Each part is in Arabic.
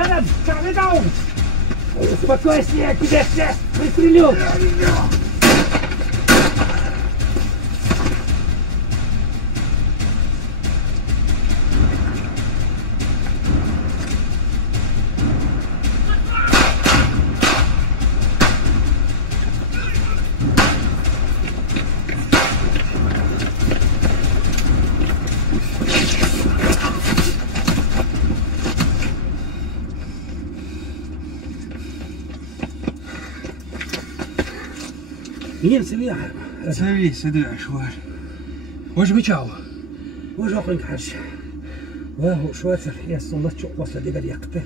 Рядом, Чарли даун! Успокойся, тебя сейчас пристрелю! مين سميها؟ سوي سدو عشوار واش بيتشاو واش أخوك حاج وهو شواتر يا صلت شو وصل دي باليقطة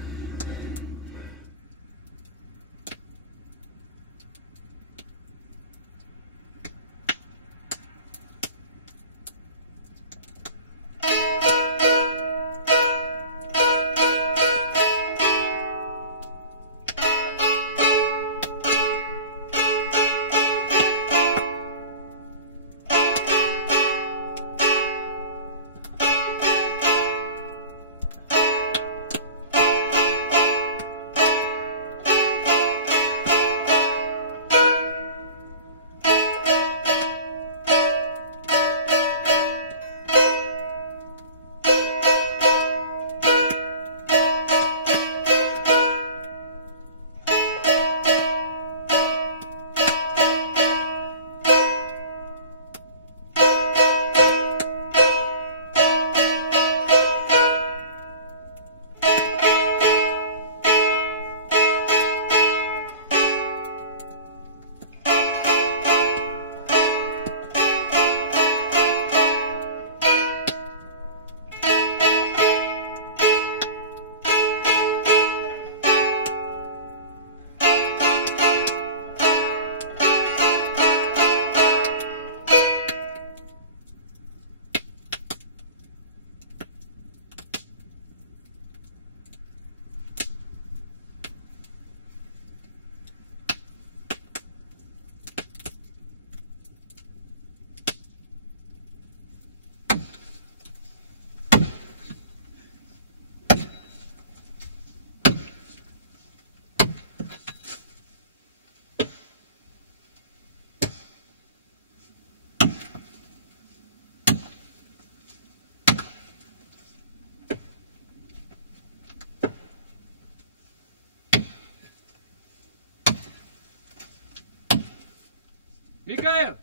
Микаэл,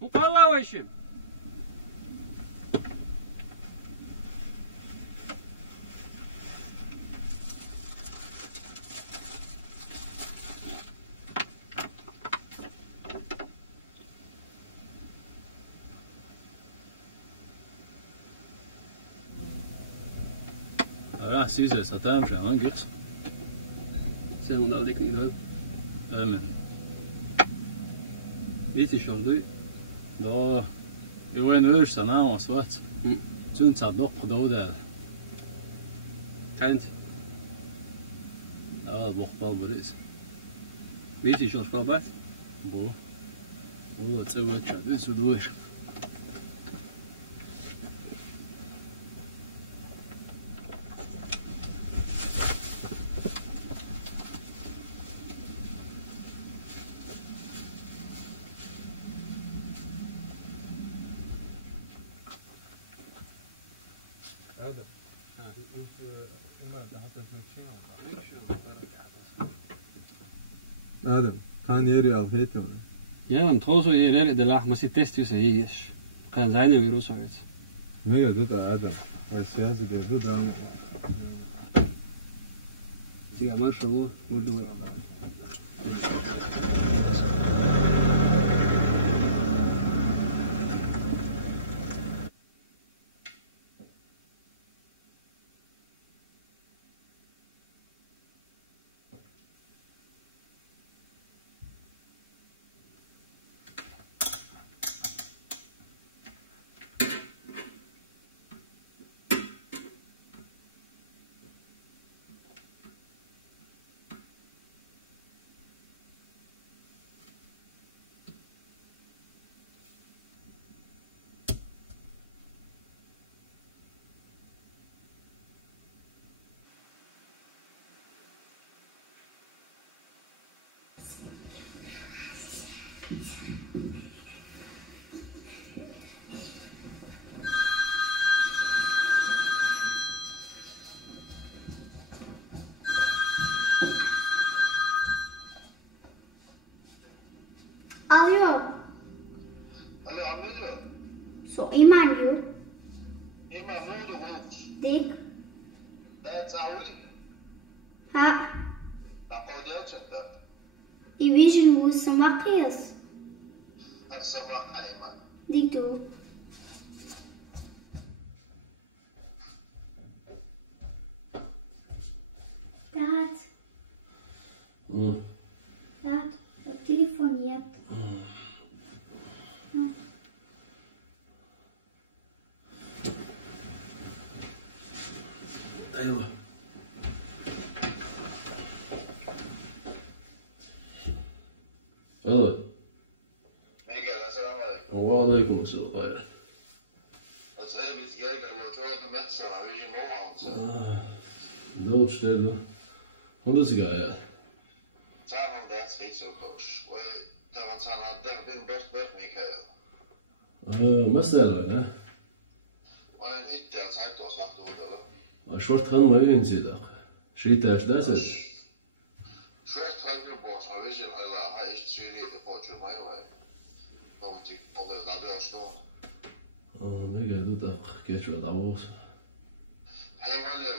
уполавающим. Ja, Caesar staat daar zo, hè, goed. Zeg maar dat ik niet doe. Amen. Weet je schon doe? Da, jeg var en øverste nærmest, vet du. Synes jeg nok på det. Kent. Ja, det var bare på det. Weet je schon spelbaar? Bo. Bo, det ser ut som det er så dårlig. آدم كان يري الخيط Ja, men trots så är det där man sitter test ju sig. Kan sein ja virus halt. هي ضد آدم السياسة دي ضد آدم Ja, mal schon, wo du. Så iman ju. Iman moeder hoofd. Dik. Dat zou ik. Ha. Dat kan je zetten. I vision wo samaqias. Dat is wel iman. Dik du. Dad. Dad. Telefoniert. ايوه الو Miguel, السلام عليكم. وعليكم السلام خير Dat is even iets kijken, maar het wordt met z'n allen, weet je, nog aan. doodstellen hoe is het ja Samen dat is niet zo boos. Dat was aan het ding best weg, Miguel. مسألة ها Maar ik dat zei toch nog door de. شورت خان ما ينزل شيء تاش داسس Slecht gaan je boos, maar weet je, hij is serieus de potje mij wij. Dan moet ik al dat wel staan. ما قالوا دق كيش ولا عوص Hij wil je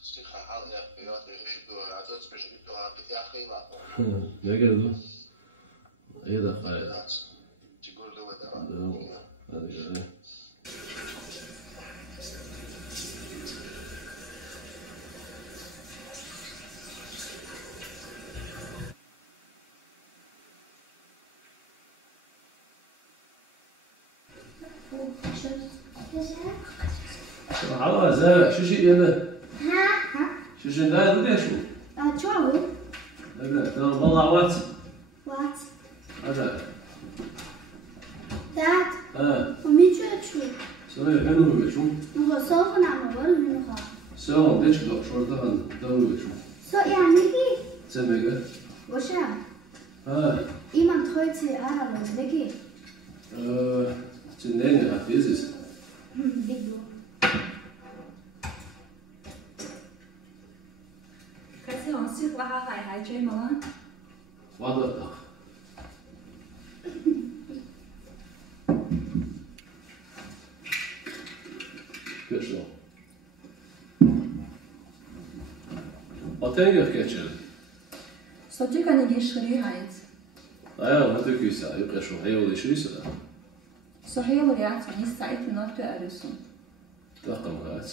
zich gehaald echt, ja, ik doe het is speciaal door het jaar geen laten. ما قالوا ايه دق هاي Dat je goed doet het هذه هذا زين شو شيء هذا Ha. شو شيء ده ده شو Tjau. هذا والله وات What? هذا Dad. اه Min tjau. سوي حلو شو Nog så för namn var det nog. سو ديش دو شو ده ده شو Så يعني كي. سمعك وشا. اه Iman tröjt alla de lägger. تنين يا فيزيس Dik du. Cái xe hồng xích qua hai hai chơi mà واضح دق كيشو أتاني كيشل Så tycker ni det är skryhajt. أيوة ما تقول يسا يبقى شو هي ولا شو يسا Så hela det att ni säger till något du är så. رقم هات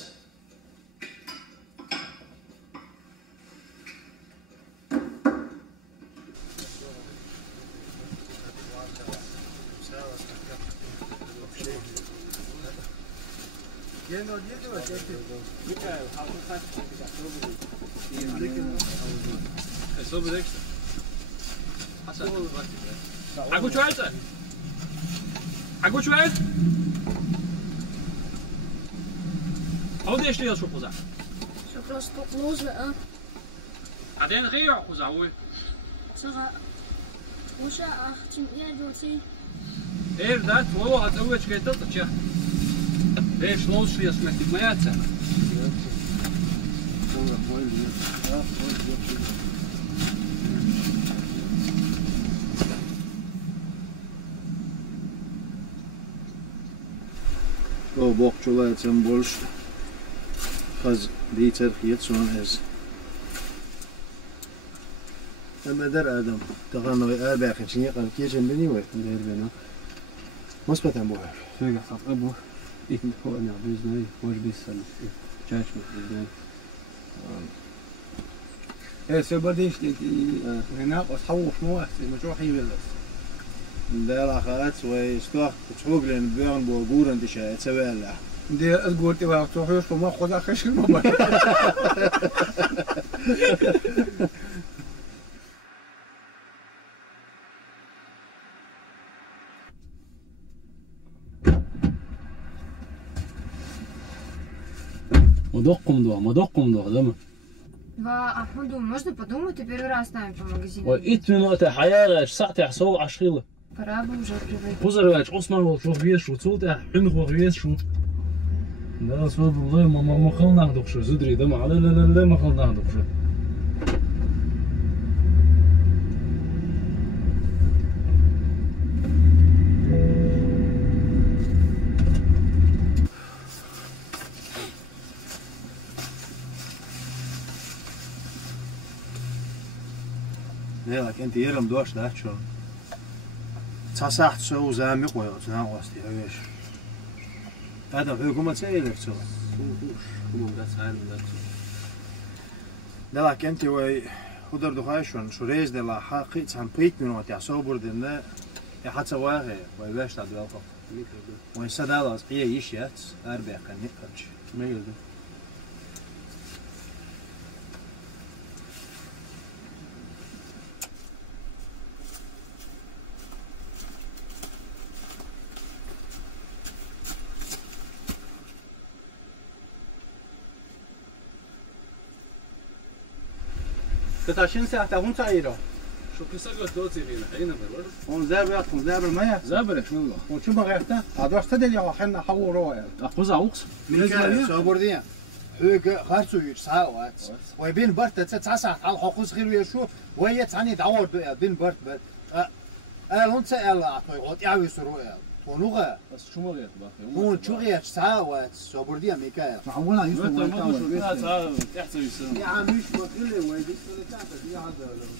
Så bedekt. Aku čuajte. Aku čuajte. Ovdje što je što poza. Zo просто lozen, hè? A den rio poza oj. Zeg, hoe ze 18 jaar doet hij? ده والله هتزوج كي تطلع يا ليش نوص لي اسمك ما ياتسع O bokçular için borç kaz diyter khiyet son ez. Ama der adam تغنى أربع خمسين قال كي جنبني وير بينا مثبت أبو فيها صف ابو إيه هو انا بيزني وش بيسال جاش بيزني ايه سيبرديش هناك وتحوش مو احسن مجروح يبلس der أخذت ويستوخ تحوق لين بيرن بوجور أنت شاي تسوي له دي تقول تبغى تروح فما خذ خش الموبايل مدقم до дома. Ахмеду, можно подумать, ты первый раз с нами по магазину. وإت من وقت حياة ساعتي حسوا عشريلة. Пора бы уже привыкнуть. Позорвать осман وشوف بيش شو تصوت حين خو بيش شو. لا صوب والله ما خلنا ناخذ شو زدري دم على لا ما خلنا ناخذ شو. لك أنت يرم دوش ده شو تصحت سو زامي قوي تناقصتي هيش هذا حكومة سيلك سو ده لك أنت وي خدر دخايشون شو ريز ده لا حقي تام بيت منو تعصب بردنا يا حتى واقع وي باش تعدي القف وين سدالاس هي يشيت أربع كان نقرش ما يلده تتعشين ساعة تهون تعيرة شو كسرت دوتي فينا حين بقول هون زابر يطلع زابر ما زابر شنو الله وشو ما غيرته هذا استدل يا خلنا حول رواه أخوز عوقس ميكا سو بردين هيك خارسو ساعات وبين برت تسعة على حقوق غير ويشو وهي تعني دعور بين برت هون سأل عطوي غوت يعوي سروه ونوغا بس شو ما غيرت باخي هون شو غير ساعات سو بردين ميكا معونا ما شو تحسب يسمع يا عميش بقول ويدي سنة يا هذا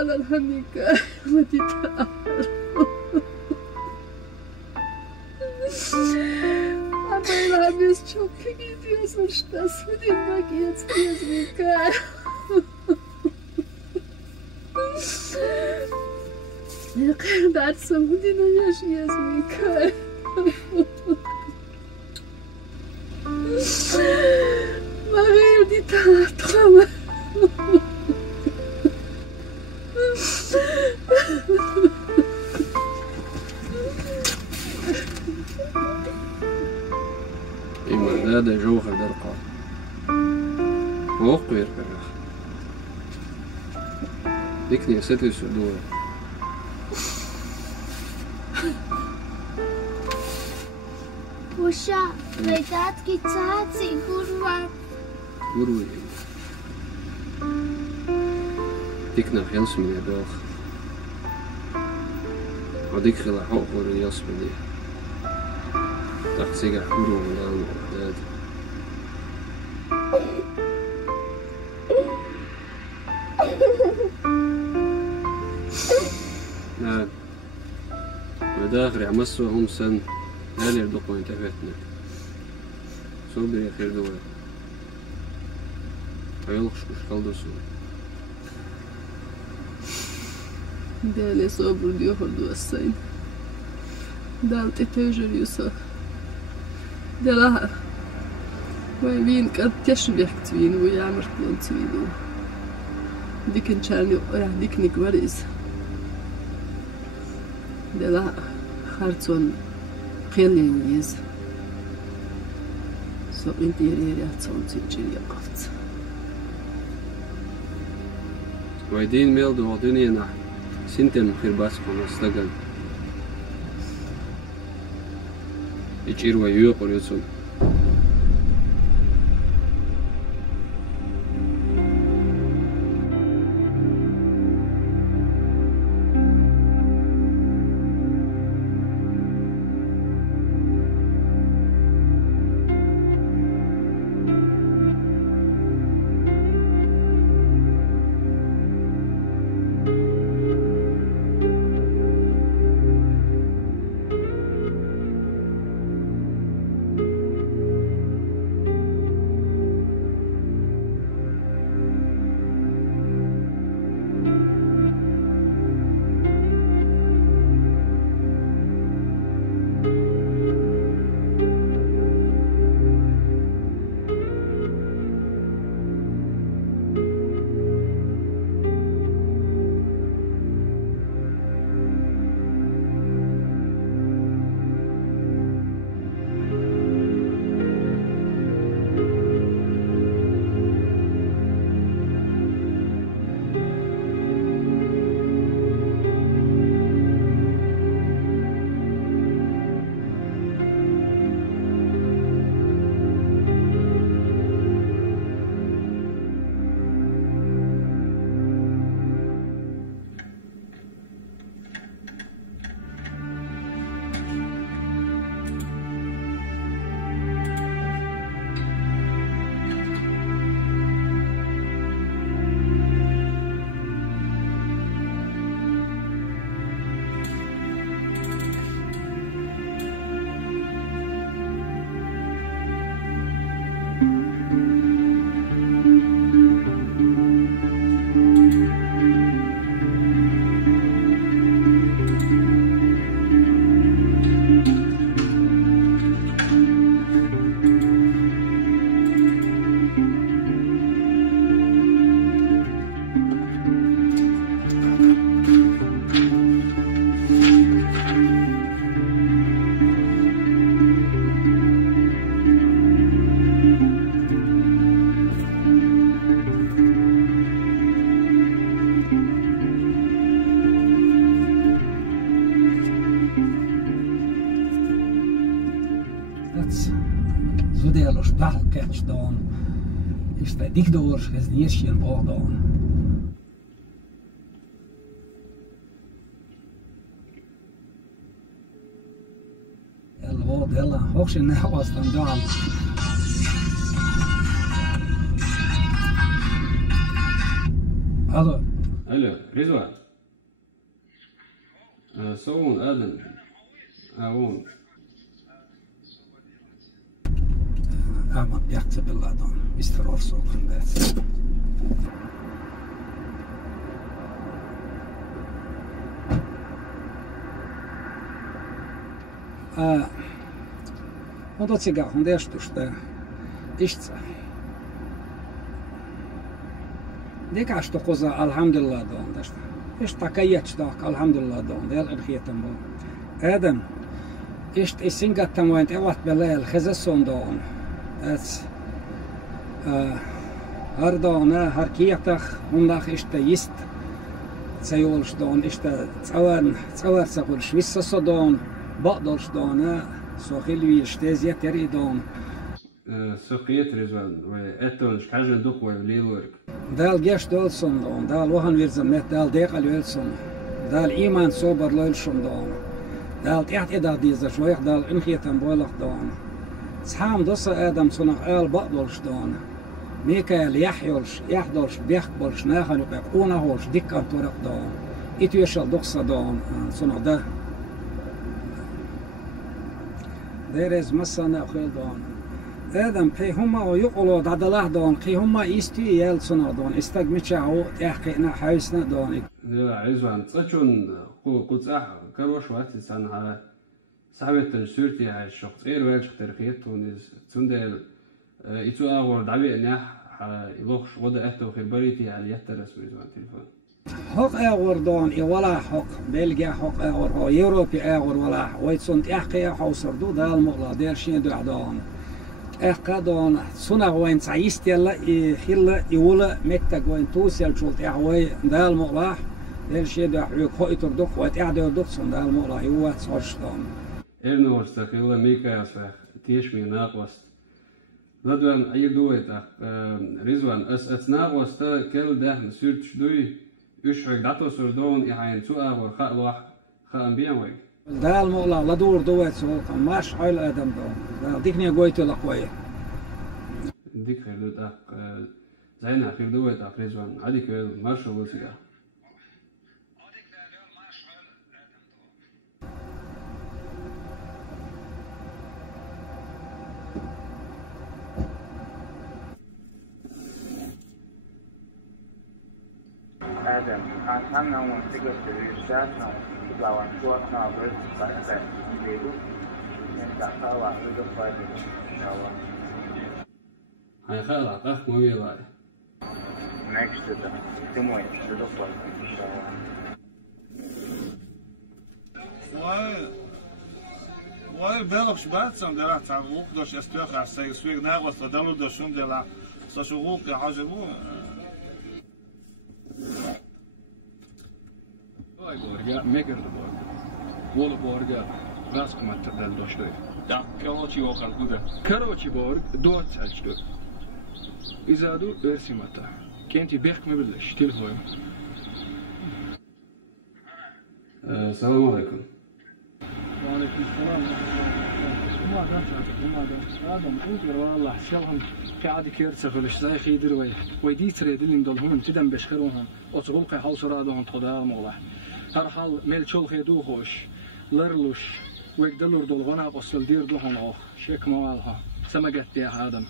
على الحنيكة ما تتأخر aber ich habe es schon gegeben, so das für den Tag jetzt Mikael. Ich kann das so mit den Jaschis Mikael. Marie die Tat. هذا جوهر درقة وقوير كراخ ديكني ستي سدور وشا ريتات كيتساتي قروي ديكنا خيانس من يدوخ وديك خلا حقور يصبني تقصيق حقوره ولان وحداد نعم وداخل عمسوا هم سن لا يردقوا انتبهتنا صوبر يا خير دول هيلخش كش خلدسو دالي صبر ديو هردو السين دال تتجر يوسف دلها وين قد تشبه كتوين ويعمر كلون توينو ديك نشاني ديك نكبريز دلها خارتون قيلين يز سو انت يريد تصون تجري قفت ويدين ميل دو دنيا نح سنتم خير باس استقل يجير ويوقر يوصل Zodelos balkets dan is de dikdoors gesniers in Bordon. El wat hella hoogst in was dan dan. Hallo. Hallo, Rizwan. صون آدم أون أما بيحتسب الله دون مستر أرسل خندات Omdat ze gaan de eerste is de kaas toch koza alhamdulillah dan dat is takayet dag alhamdulillah dan de ergeten bo Adam is singat tamoent ewat belal khazasson dan het har dan har kietach undag is de ist zayolsh dan is de tsawar sagul shwissa sodan baqdolsh dan so khilwi shteziyat yaridon سقيت رزوان وأتون حاجة دوق وليلورك دال جاش دولسون دون دال وهن ويرزمت دال ديقل ويلسون دال إيمان صوبر ليلشون دون دال تحت إدار ديزا شويح دال إنخيتن بولخ دون سحام دوسا آدم صنع آل بقدولش دون ميكال يحدولش بيحبولش ناخن وبيقونهولش ديكان طرق دون إتويشل دوخسا دون صنع ده ديرز مسانا خيل دون آدم قي هما ويقولوا دادله دون قي هما يستي يلسنا دون استجمعوا تحقيقنا حيسنا دون لا عايزوان تصشون قصح كروش وقت سنة صاحبة سورتي على الشخص إيه الواجه ترخيت تونس تندل يتوقع دعوي نح يلوخش وضع أهته خبريتي على يترس ويزوان تلفون حق أغور دون ولا حق بلغيا حق أغور هو يوروبي أغور ولا ويتصنت أحقي حوصر دو دال مغلا دير شين دو عدون أحقادون سنة وين تعيست يلا خلا يولا متى وين توسل شولت أحوي دال مغلا دير شين دو حيوك هو يتردوك ويتعدو دوك سن دال مغلا يوات صورشتون Ernoorsta khilla Mikaels weg tieši min nākost. Ladvan ayduet Rizwan as nākosta kel dehn sürt shdui ushrig datos urdon yain su agor khalwah khan bianweg. دال مغلا لدور دوت سوق ماش حيل آدم دون ديكني قويت لقوي ديك خير دوت زين خير دوت Rizwan عادي كل مارشو وسيا Adam, I'm not one to go to the shop now.เราอันชั่วหน้าบริษัทแต่เดี๋ยวเนี่ยจากเขาว่าเราจะไปเราว่า هاي خلا قخ مويلا next to the تموينเราจะไปWhy belop shbatsam dela tavuk dosh estoch asay suig nagos dalu doshum dela so shuruk hajabu Ay borga meger borga wol borga gas kumat dal doshtoy da karochi okhal guda karochi borg dot salchto izadu ersimata kenti bekh mebil shtil hoy السلام عليكم وعليكم السلام ما آدم أنكر والله شلهم قاعد كيرتخلش زي خيدر ويدي تريدين دولهم تدم بشخرهم أصغل قي حال سرادهم تقدر مغلح هر حال ميل شل خيدو خوش لرلوش ويقدلور دولغنا قصل دير دوهم أخ شيك موالها سمجت يا آدم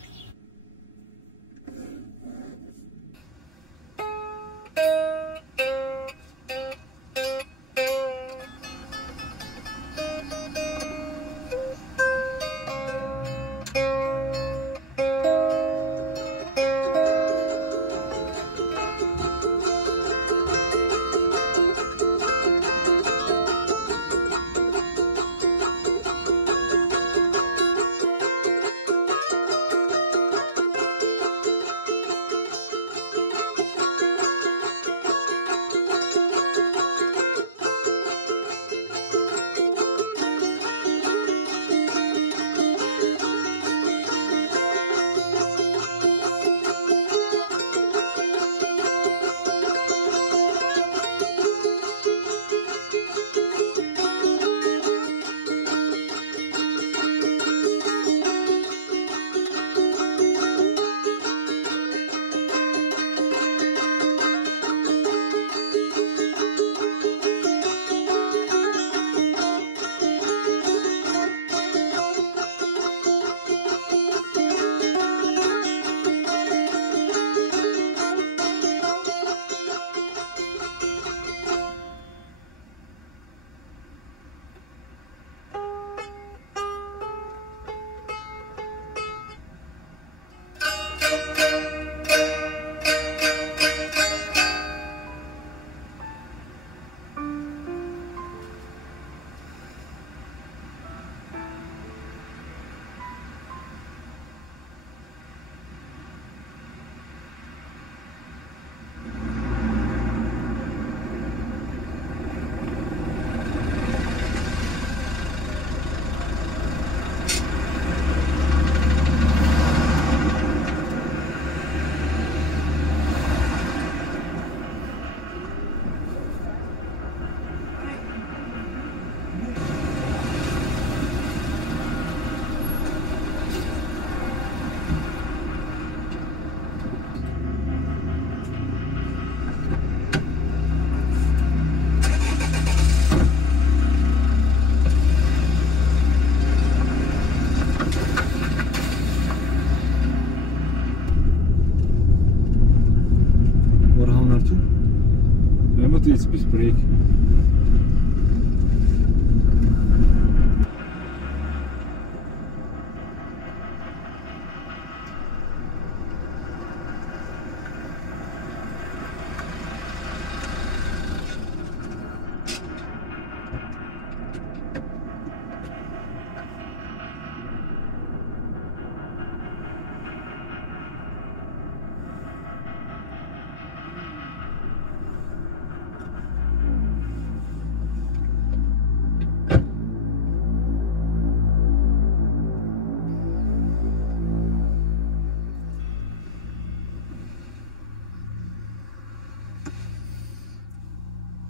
Wat iets bespreken.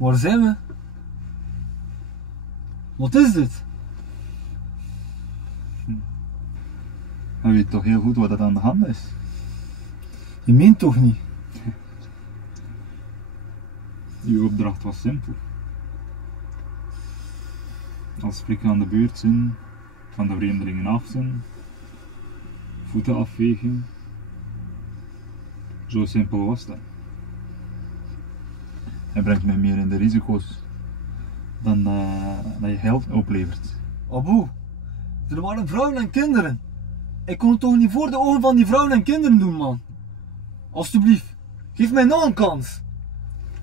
Waar zijn we? Wat is dit? Hij weet toch heel goed wat er aan de hand is. Je meent toch niet? Uw opdracht was simpel. Als Frik aan de beurt zijn, van de vreemdelingen af zijn, voeten afvegen. Zo simpel was dat. Hij brengt mij meer in de risico's dan dat je geld oplevert. Abu, er waren vrouwen en kinderen. Ik kon het toch niet voor de ogen van die vrouwen en kinderen doen, man. Alsjeblieft, geef mij nog een kans.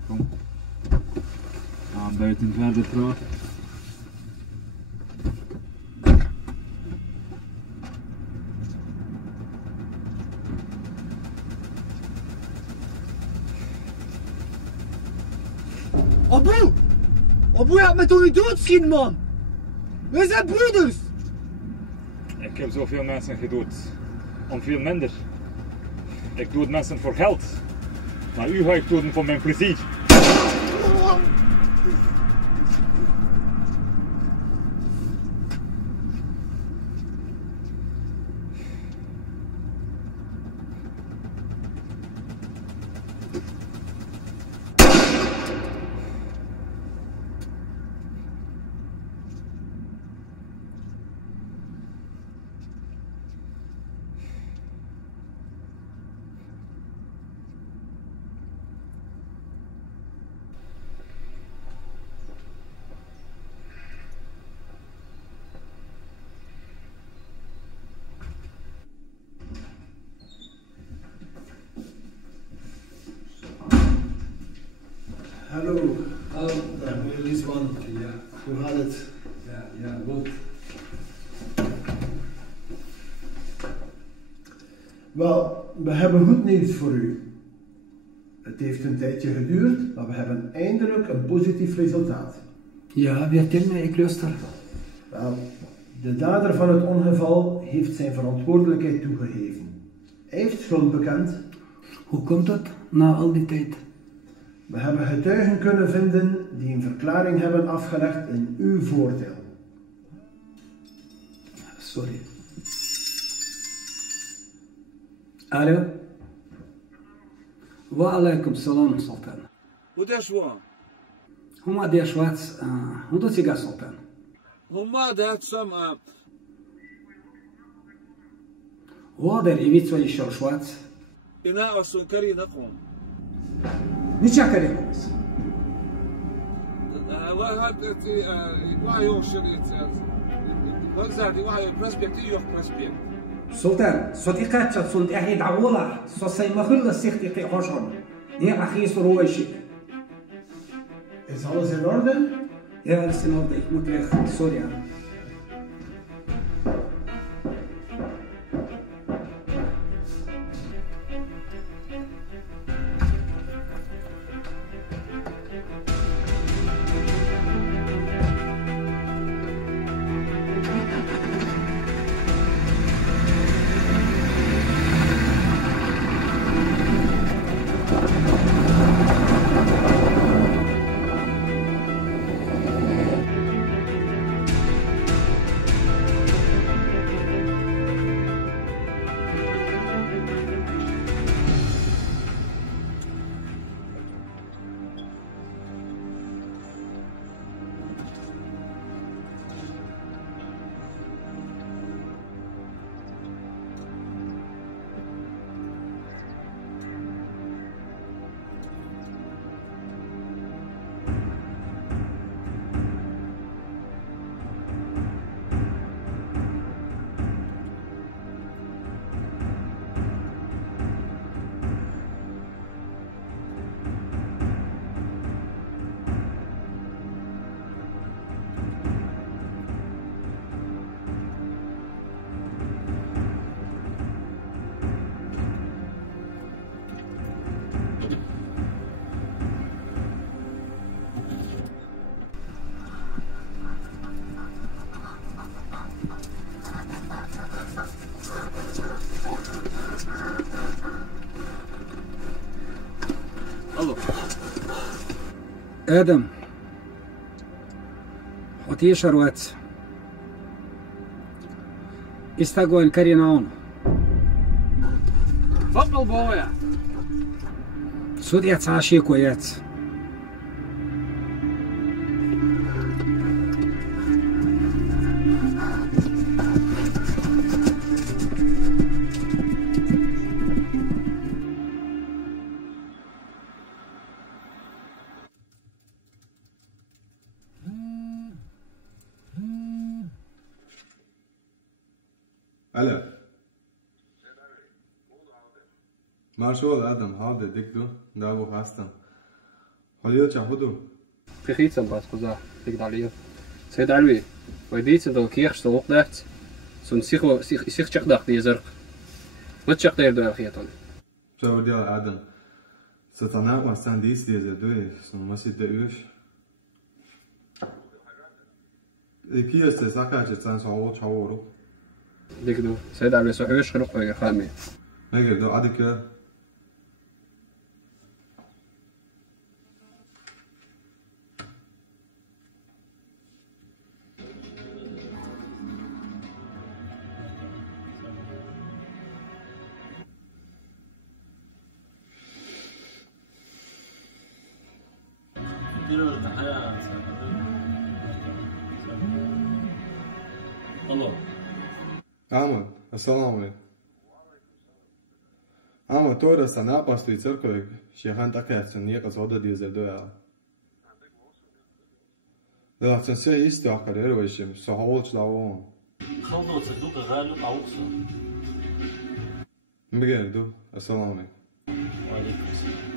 Kom. We gaan buiten verder praten. Abu! Abu, je hebt mij toch niet doodschieten, man? Wij zijn broeders! Ik heb zoveel mensen gedood. Om veel minder. Ik dood mensen voor geld. Maar u ga ik doden voor mijn plezier. Hallo. Hallo. Meneer Liesman. Ja. Hoe gaat het? Ja, goed. Wel, we hebben goed nieuws voor u. Het heeft een tijdje geduurd, maar we hebben eindelijk een positief resultaat. Ja, vertel mij, ik luister. Wel, de dader van het ongeval heeft zijn verantwoordelijkheid toegegeven. Hij heeft schuld bekend. Hoe komt dat na al die tijd? We hebben getuigen kunnen vinden die een verklaring hebben afgelegd in uw voordeel. Sorry. Hallo? Wa alaikum salam, Sultan. وده شو؟ هما دي شوات هدو تيجا سلطان. هما ده سم هو ده الإيميت سوي شوات. إنا أصلا كري نقوم. نيشا كري خلاص. وهذا وايو شريت وزادي وايو برسبكتي يوخ برسبكت. سلطان صديقات تصل أحد عولا صصي ما خلص سيختي قشرم. يا أخي سرويشي. Is alles in orde? Ja, alles in orde. Ik moet weg. Sorry. آدم حتي شروات استقوين كريناون تفضل بويا سود يتعاشي كويات Alo. Marshal Adam, hade dikdo, da wo hastam. Halio chahudu. Prichitsa bas kuza, dik dalio. Seit alwi. Weil diese da kirchst du nachts. So ein sich chakdach dieser. Wat chakd er da khiatan. Ciao dia Adam. Satana wa sandis diese doe, so masit de ush. Ikias te sakaje tsan so chaworo. ديكدو سيد عبد السحوش خلق ويا خامي ما يقدر عادك الله Aman, assalamu alaikum. Ama to da sa napasti crkve, šehan takaj se neka zoda dizel doja. Da sam sve isto akaderujem, so holč la on. خلص الدوق غالو قاوقسو Mbgen do, assalamu alaikum. وعليكم السلام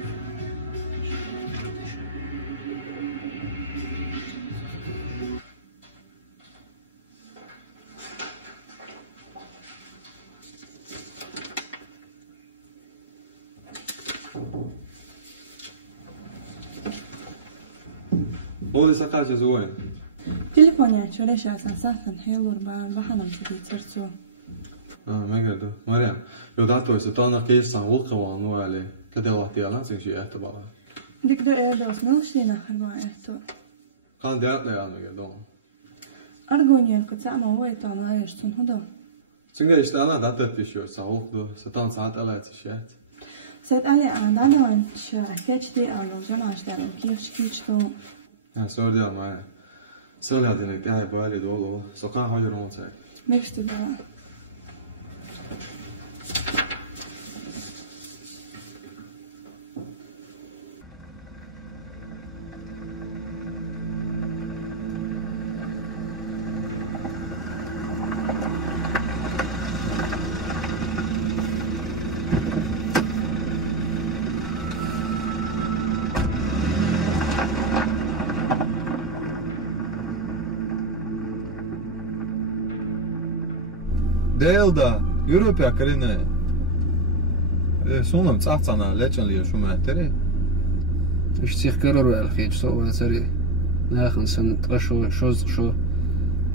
Ovdje sad kaže zvojen. Telefonja ću reći, ja sam safan helur, bahanam ću ti crcu. Megredo. Mariam, jo dato je se to na kesan ulkava no ali kad je lati alan sin shi ehtbala. Dik do erdos milšina hagva ehto. Kan det är megredo. Argonjen kod sama ovaj to na ješ sun hodo. Singa istana dato tisho sa ulkdo se tan saat ala se shet. Sed ali andanon ch keçti alo zonash da kirchkiç to. Ja, sorry ja ma. Sorry ja den jag är bara dolo. Så kan ha ju runt sig. Mexte da. Delda, Europea Karine. Sunam tsacana lechali shuma tere. ايش تسيخ كرر الخيج سو ولا تري ناخن سن ترشو شوز شو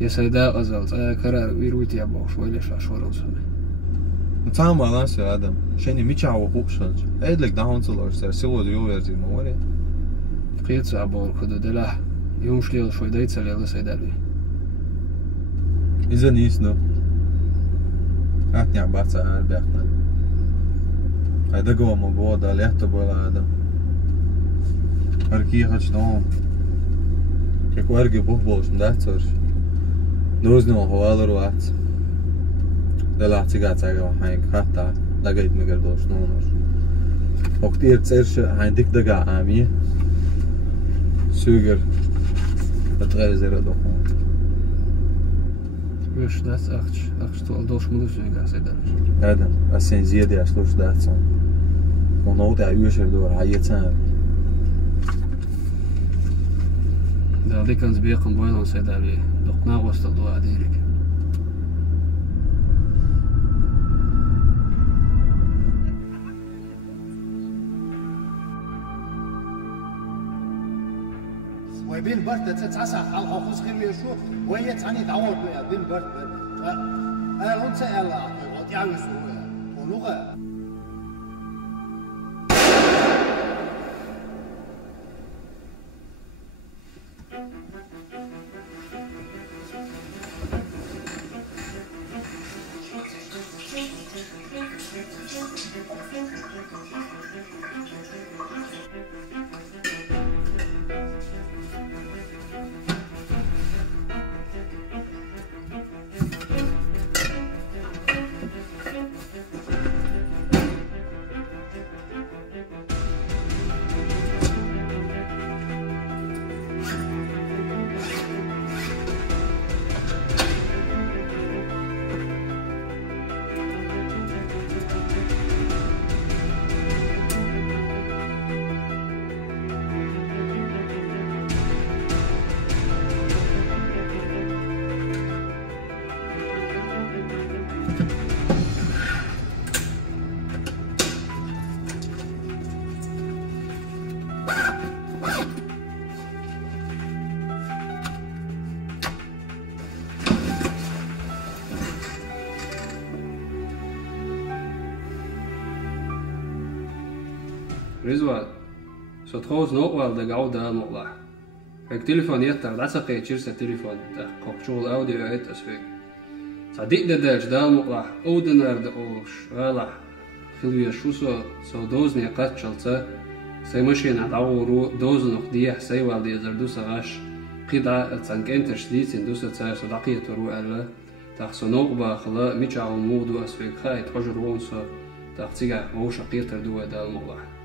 يا سيدا غزلت كرر ويرويتي ابو شوي ليش اشور وسنه Tam balans ya adam. Sheni michawo hukshaj. Edlek dahonsalar ser silo diyor verdi no var ya. قيت ابو كده دلا يوم شليل شوي دايت يلا سيدالي اذا نيسنو أتني عبارة عن بيحنا هذا جوا موضوع ليحتى ولا هذا أركي هشنام كيكو أرجع بوش ندهتر نوزني وحوالر وقت دلعتي قاعد تاجا وحين خطة لقيت مقدرش نونر وكتير تصيرش عندك دقة عامية سوجر بتغير زر دخون وش داس أخش طول دوش مدوش جا سيدالش هذا أسين زيادة أسلوش داتسون ونوضع يوشر دور عيتان ده دي كان زبيقن بوينون سيدالي دقنا وسط الضوء عديرك وبين برد تتعسى على حقوق خير ويشو وهي تعني تعود بين برد أنا أنت ألا تعوز ونوغا رزوان ستخوز نوقوال دا قاودة المغلح هيك تليفون يتر دعسقي تشيرسا تليفون دا قبشول أوديو ايت أسفيق صديق دا داج دا المغلح أودنار دا أوش غالح خلوية شوسو سو دوزني قاتشلتا سيمشين عدعورو دوزنو خديح سيوال دي زردوسا غاش قيدع التنكين تشديد دوسا تسا صداقية رو ألا تاخسو نوقبا خلا ميشاو مودو أسفيق خايت حجرون سو تاختيقع موشا قيتر دوا دا المغلح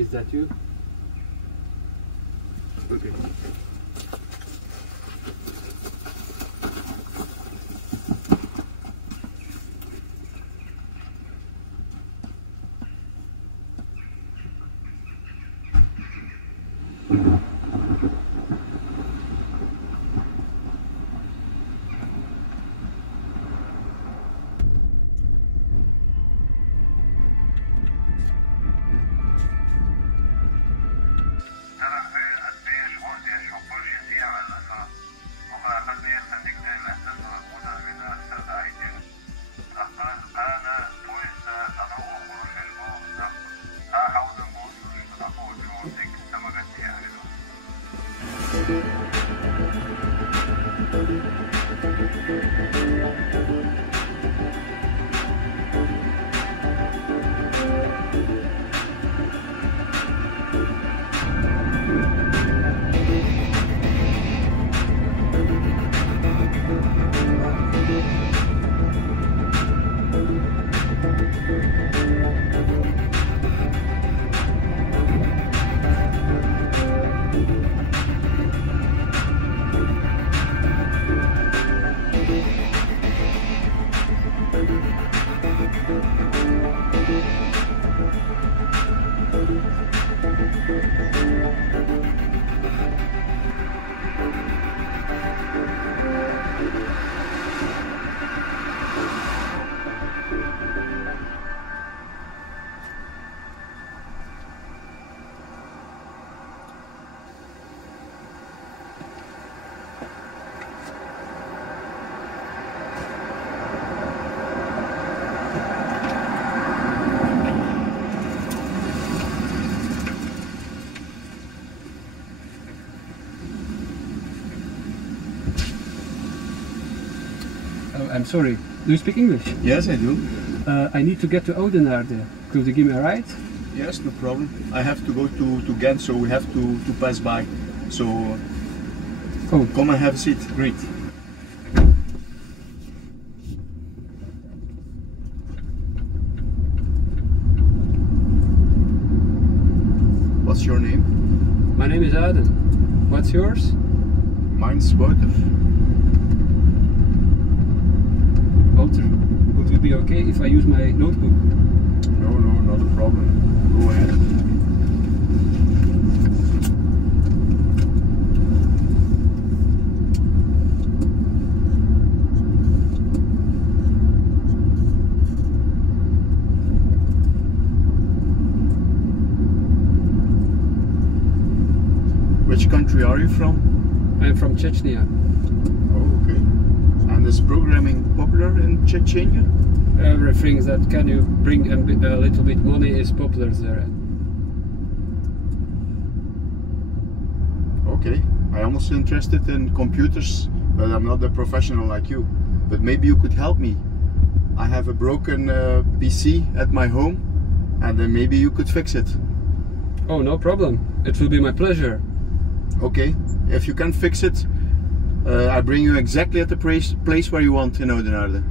Is that you? Okay. أنا البيش ودي أشوف I'm sorry. Do you speak English? Yes, I do. I need to get to Oudenaarde. Could you give me a ride? Yes, no problem. I have to go to Ghent, so we have to pass by. So come and have a seat. Great. What's your name? My name is Aden. What's yours? Mine's Wouter. Wouter, would it be okay if I use my notebook? No, not a problem. Go ahead. Which country are you from? I'm from Chechnya. Oh, okay. And is programming popular in Chechnya? Everything that can you bring a little bit money is popular there. Okay. I'm also interested in computers, but I'm not a professional like you. But maybe you could help me. I have a broken PC at my home, and then maybe you could fix it. Oh, no problem. It will be my pleasure. Okay, if you can fix it, I bring you exactly at the place where you want in Oudenaarde.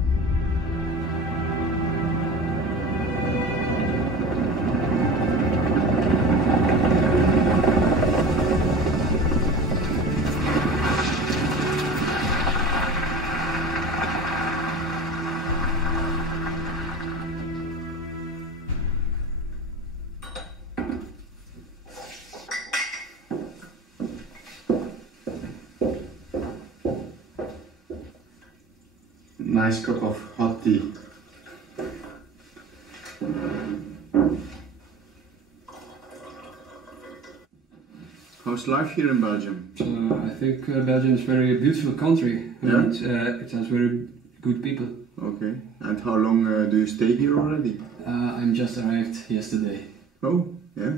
Nice cup of hot tea. How's life here in Belgium? I think Belgium is a very beautiful country. Yeah? And it has very good people. Okay. And how long do you stay here already? I'm just arrived yesterday. Oh, yeah.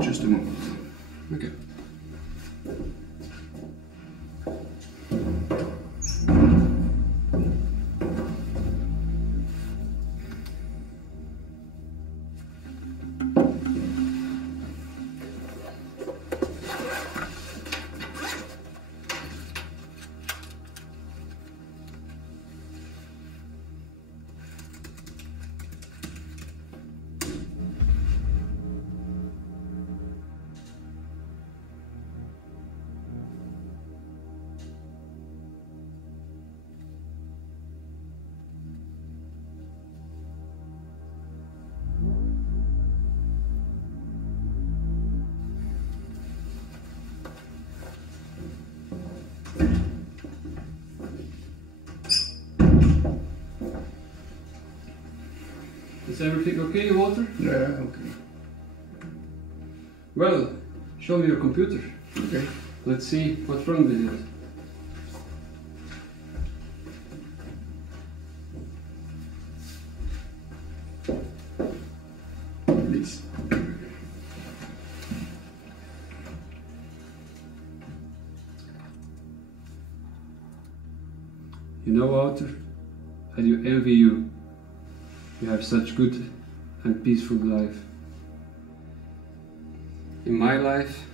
Just a moment. Okay. Is everything okay, Walter? Yeah, okay. Well, show me your computer. Okay. Let's see what's wrong with it. Please. You know, Walter, I do envy you. You have such good and peaceful life. In my life,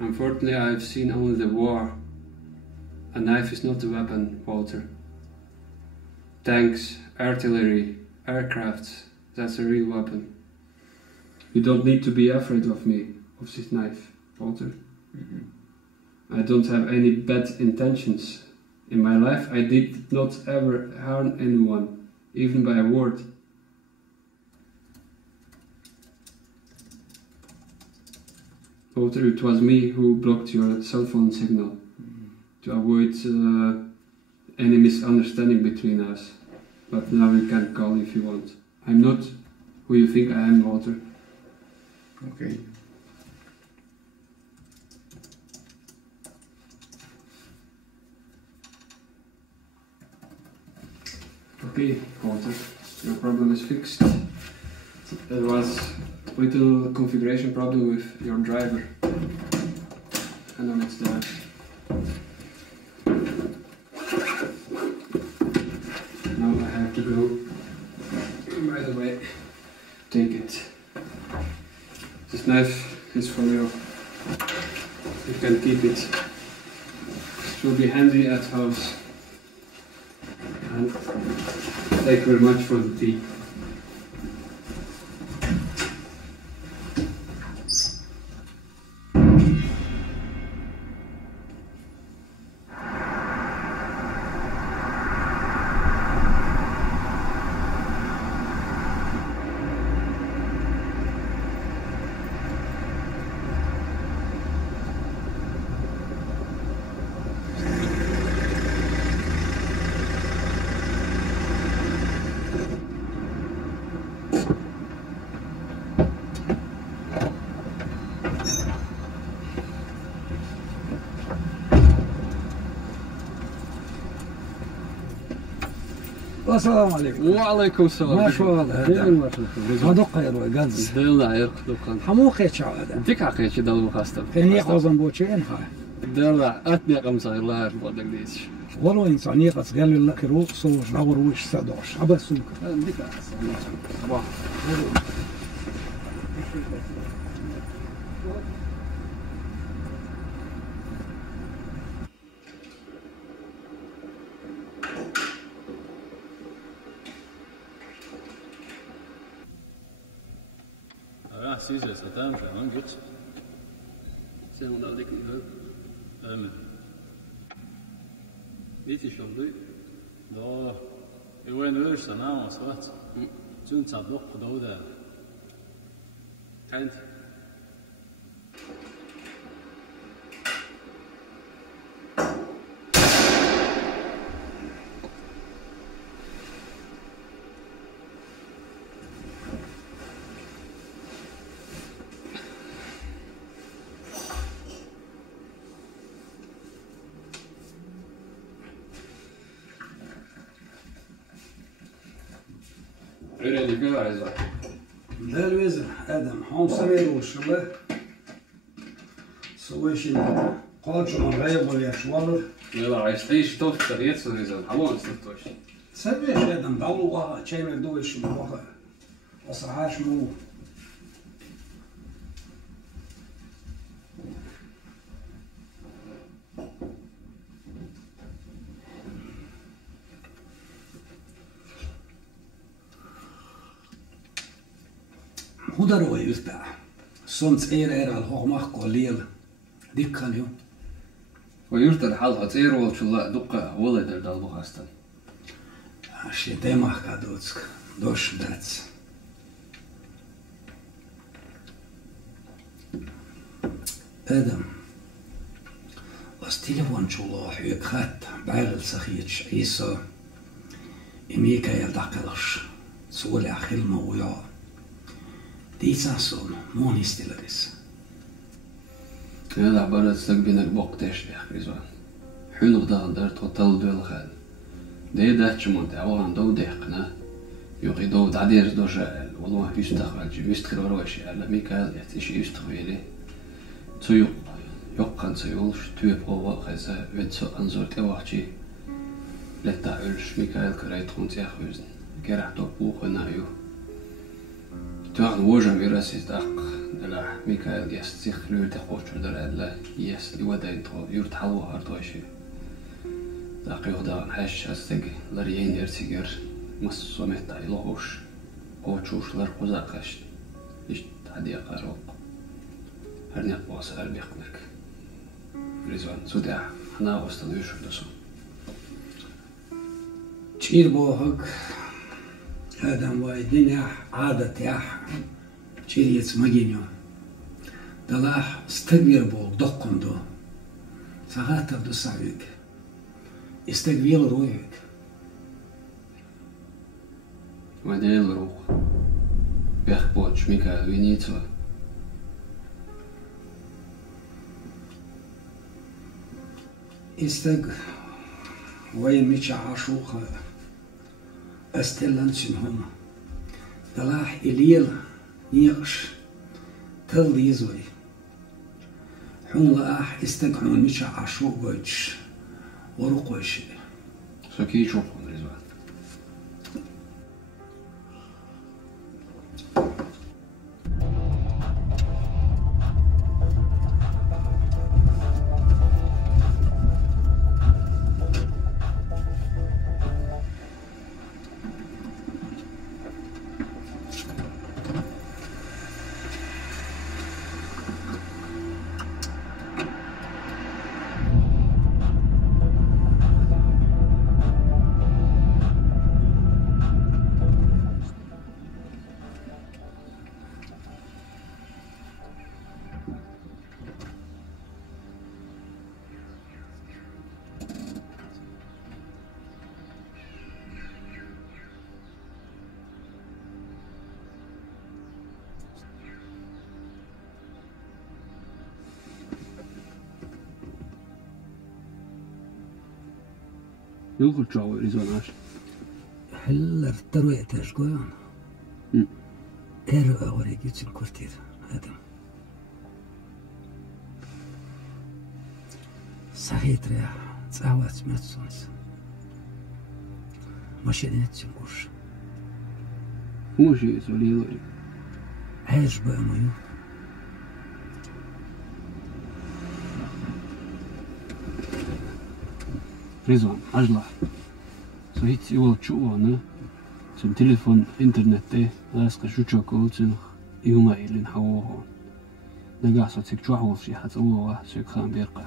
unfortunately, I have seen only the war. A knife is not a weapon, Walter. Tanks, artillery, aircrafts, that's a real weapon. You don't need to be afraid of me, of this knife, Walter. I don't have any bad intentions. In my life, I did not ever harm anyone, even by a word. Walter, it was me who blocked your cell phone signal to avoid any misunderstanding between us. But now you can call if you want. I'm not who you think I am, Walter. Okay. Okay, Walter, your problem is fixed. There was a little configuration problem with your driver. And then it's there. Now I have to go right away. Take it. This knife is for you. You can keep it. It will be handy at house. And thank you very much for the tea. السلام عليكم. وعليكم السلام. ما شاء الله. هدق يروي قلز. دلنا يرق دقن. حموقي شعادة. ديك عقيش دل مخستم. كني قوزن بوتشين خا. دلنا أتني قمصة الله يعرف بدك ديش. والله إنسان يقص قال لي لك روح صور دور وش سدوش عبس سوق. ديك صباح. Caesar satam şaman git. Sen onu aldık mı? Amen. Niti şoldu. Da وين ورش أنا وصلت. جون صدق دودا. أنت. Öyle bir var ya. Del vezir Adam. Hamsa وش الله. سوي شيء. قال شو من غير ولا شوالر. يلا عايز تعيش توفر يتصل إذا حوالي ستوش. سوي شيء Adam. دولوا شيء من دوش من واقع. أصحاش مو. Hudar var ute. Sånt är all homak och lel. Det kan ju. ويرت الحال هتصير ولا شو لا دقة ولا در دال بخاستن. شيء ده ما كادوتك. دوش داتس. آدم. التليفون شو الله يكخت بعيل سخيتش عيسى. إميكا يدقلش. سولي أخيل مويا. ديسا صون موني ستيلريس. هذا عبارة استقبلنا الوقت إيش بيخرجون. حين غدا درت وطل دول خال. ده داتش مونت عوان دو دقنا. يوقي دو تعدير دو شاء والله يستخرج يستخر وروشي على ميكال يحتاج يستخويلي. تيو يقان تيولش تيو بوا خزا ويتسو أنزور كواحشي. لتا أولش ميكال كرايت خونت يخوزن. كراح توبوخ ونايو. توغن وجه ميراسيس داق دلا ميكال يستيخ لور تخوش دلا دلا يس لودا ينتو يرتحو هارتوشي داق يغدا حش استق لريين يرتيجر مس ومهتا يلوش قوتشوش لر قزاقش إيش تعدي قاروق هرني قواس أربيقنك ريزوان سودع أنا وستنوش دسو تشير بوهك هذا وايدين يح عادة يح تشيريت مجينيو دلاح استقبل بوك دقم دو ساعات تبدو سعيك استقبل روحك وديل روح بيخبوتش ميكا وينيتو استق وين ميتش عاشوخة استلنشن هم دلاح إليل نيقش تل يزوي حون لأح استقعون مشا عشوق وجش ورقوش سكي شوفون رزوان يوكل تشاو ريزون عاش هل ارتروي تشقون ارو اوريجيتش الكورتير هذا صحيت ريح تعوات ماتسونس ماشي نتش الكوش ماشي سوليدو عايش بقى مايو ريزون عجلة صحيت يوال تشوه أنا سم تليفون إنترنت إيه لاسك شو تشوكو تنخ يوم إيلين حووه نجاح صوتك تشوه في حتى هو سيك خان بيرقع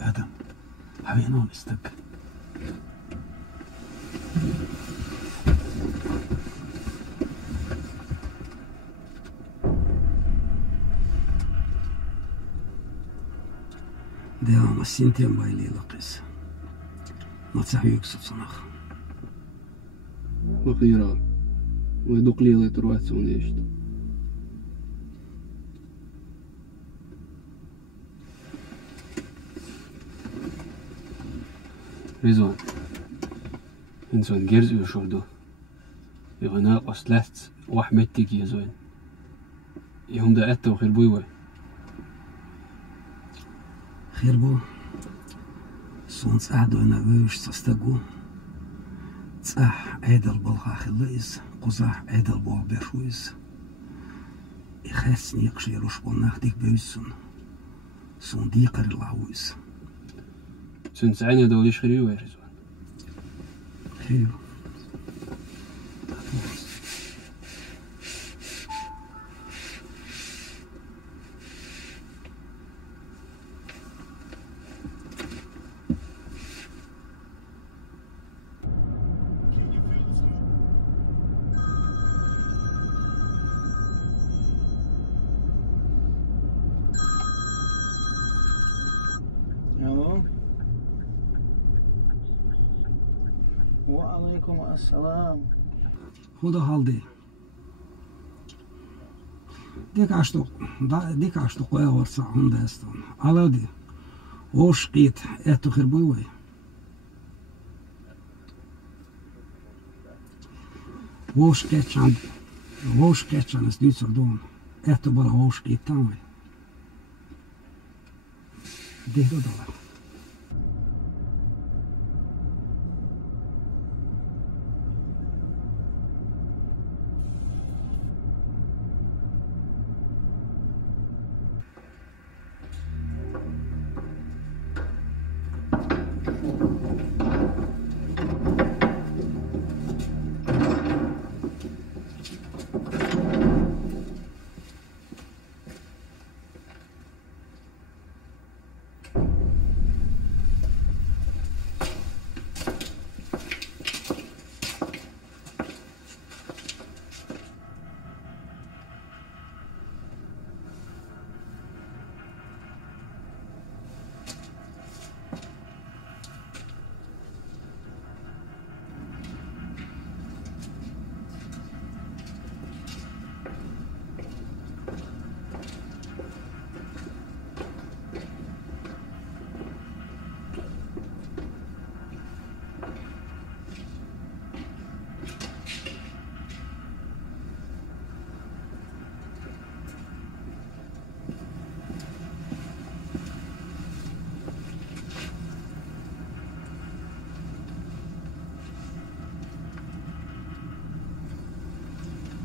آدم حبينا نستك ديما السنتين بايلي لقيس ما تصحي يكسب صناخ وخيرا ويدوق لي تروات سونيشت ريزوان إنسان جرز يشردو يغناق أصلات وحمتك يا زوين يهم دا أتا وخير بوي خير بو صونس قعدوا أنا بيوش تستقو تصح عيد البلخا خليس قزح عيد البوغ بيشويس يخاسني يقشي روش بلناخدك بيوسن صون ديقر العويس سن سعينا دوليش خيريو يا رزوان خيريو وعليكم السلام. خدا halde. Dik ashtu qoya varsa hundaston. Aladi. Hoş git eto khirboy. Hoş geçen es dütsordon. Eto bara hoş git tamam. Det då.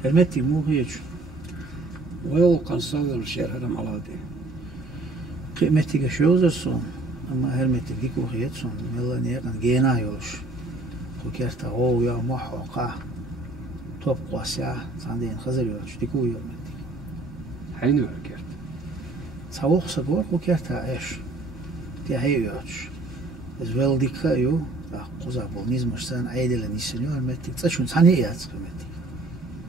Hermeti muu hiç. Wel kan sağır şerhem aladi. Kıymeti geçiyorsun ama hermeti giku hiçsun. Mella niye kan gena yoş. Kukerta o ya muhaqa. Top qasya sandin khazar yoş. Diku hermeti. Hayni verkert. Sawuq sagor kukerta eş. Ti hayoş. Ez wel dikayo. Qoza bolnizmashsan aydela nisiniyo hermeti. Tsachun saniyat hermeti.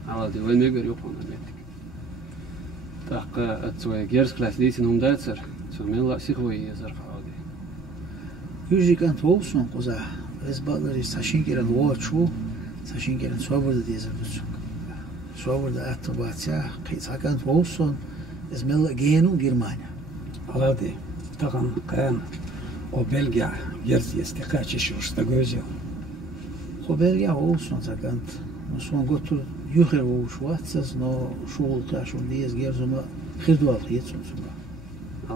عادي وين يقدر يقوم المتك تاق اتسوي جيرس كلاس ديسن هم داتسر سو من لا سيخوي يزرق عادي يجي كانت وصون قزا بس بقدر يستشين كده الواتشو استشين كده صور ده ديزر بس صور ده اتباتيا قيس كانت وصون اسم لا جينو جرمانيا عادي طبعا كان وبلغيا جيرس يستقاش شوش تجوزيو وبلغيا وصون كانت مسون قلت يخير وشواتس نو شغل كاشون ديز جيرزما خيردوا الخيتسون سما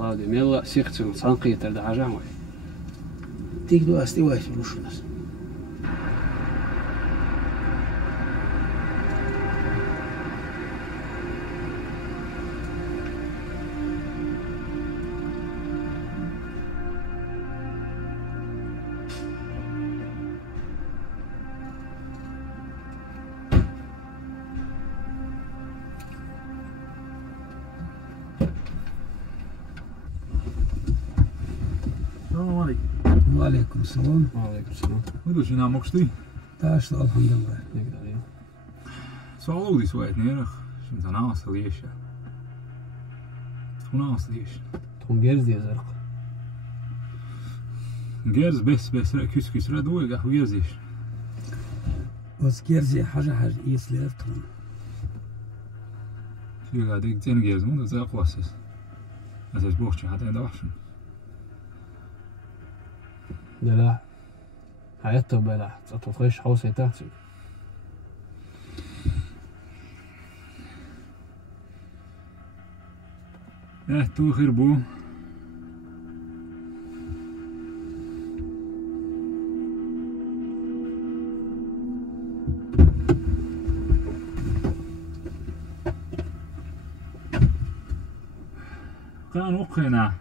عادي ميلا سيختون سانقيتر ده عجامي تيجدو استي وايت روشناس وعليكم السلام. وعليكم السلام. Hoe je naam ook stie? Daar is het alhamdulillah. Zo die zwaait neerig. Je moet een aanstel leesje. Toen aanstel leesje. Toen geers die zerk. Geers best kus red doe ik geers is. Was geers حاجة is leertون. Je gaat ik ten geers moet dat was is. Dat is bochtje had in de waschen. لا حياته بلا تطفش حوسه تاعتي تو خير بو كان وقنا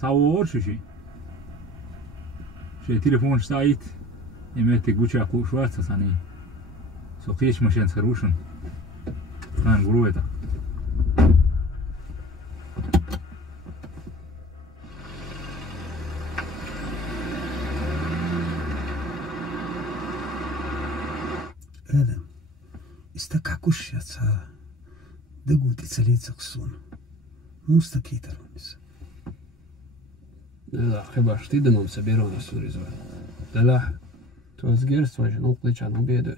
صور شي شي تليفون شتايت يمتك بوشا قو شوات ساني سوقيش مشان سروشن كان قرويتا آدم استكع كش يتسا دقو تساليت سقسون مستكيترونس لا خبر شتي دنوم سبيرون السوري زوا لا تو To zgierstwo się ukliča no biedu.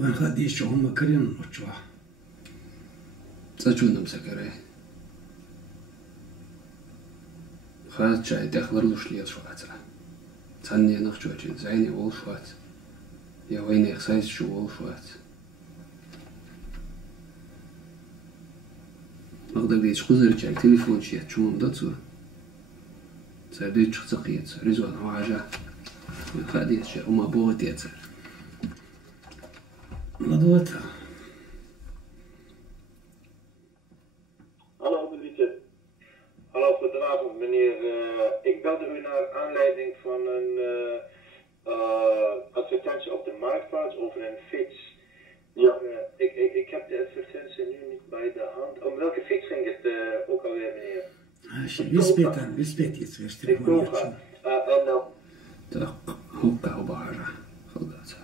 وين خديش هم كريم وشوا Začunam se kare. Хаад чай дахларлуш лият шваца. Цанни нахчуачин зайни ол швац. Я войны сайз шу ол швац. Магдагдич кузырчак телефон чия чумам дацу. Цадыч цакиец ризуан хажа. Хадит ше ума богатец. Ладвата. Hallo, goedenavond meneer. Ik belde u naar aanleiding van een advertentie op de marktplaats over een fiets. Ja. Ik heb de advertentie nu niet bij de hand. Om welke fiets ging het ook alweer meneer? Wispet iets weer Ik doe en dan... Tak, hukka op haar. Geldat.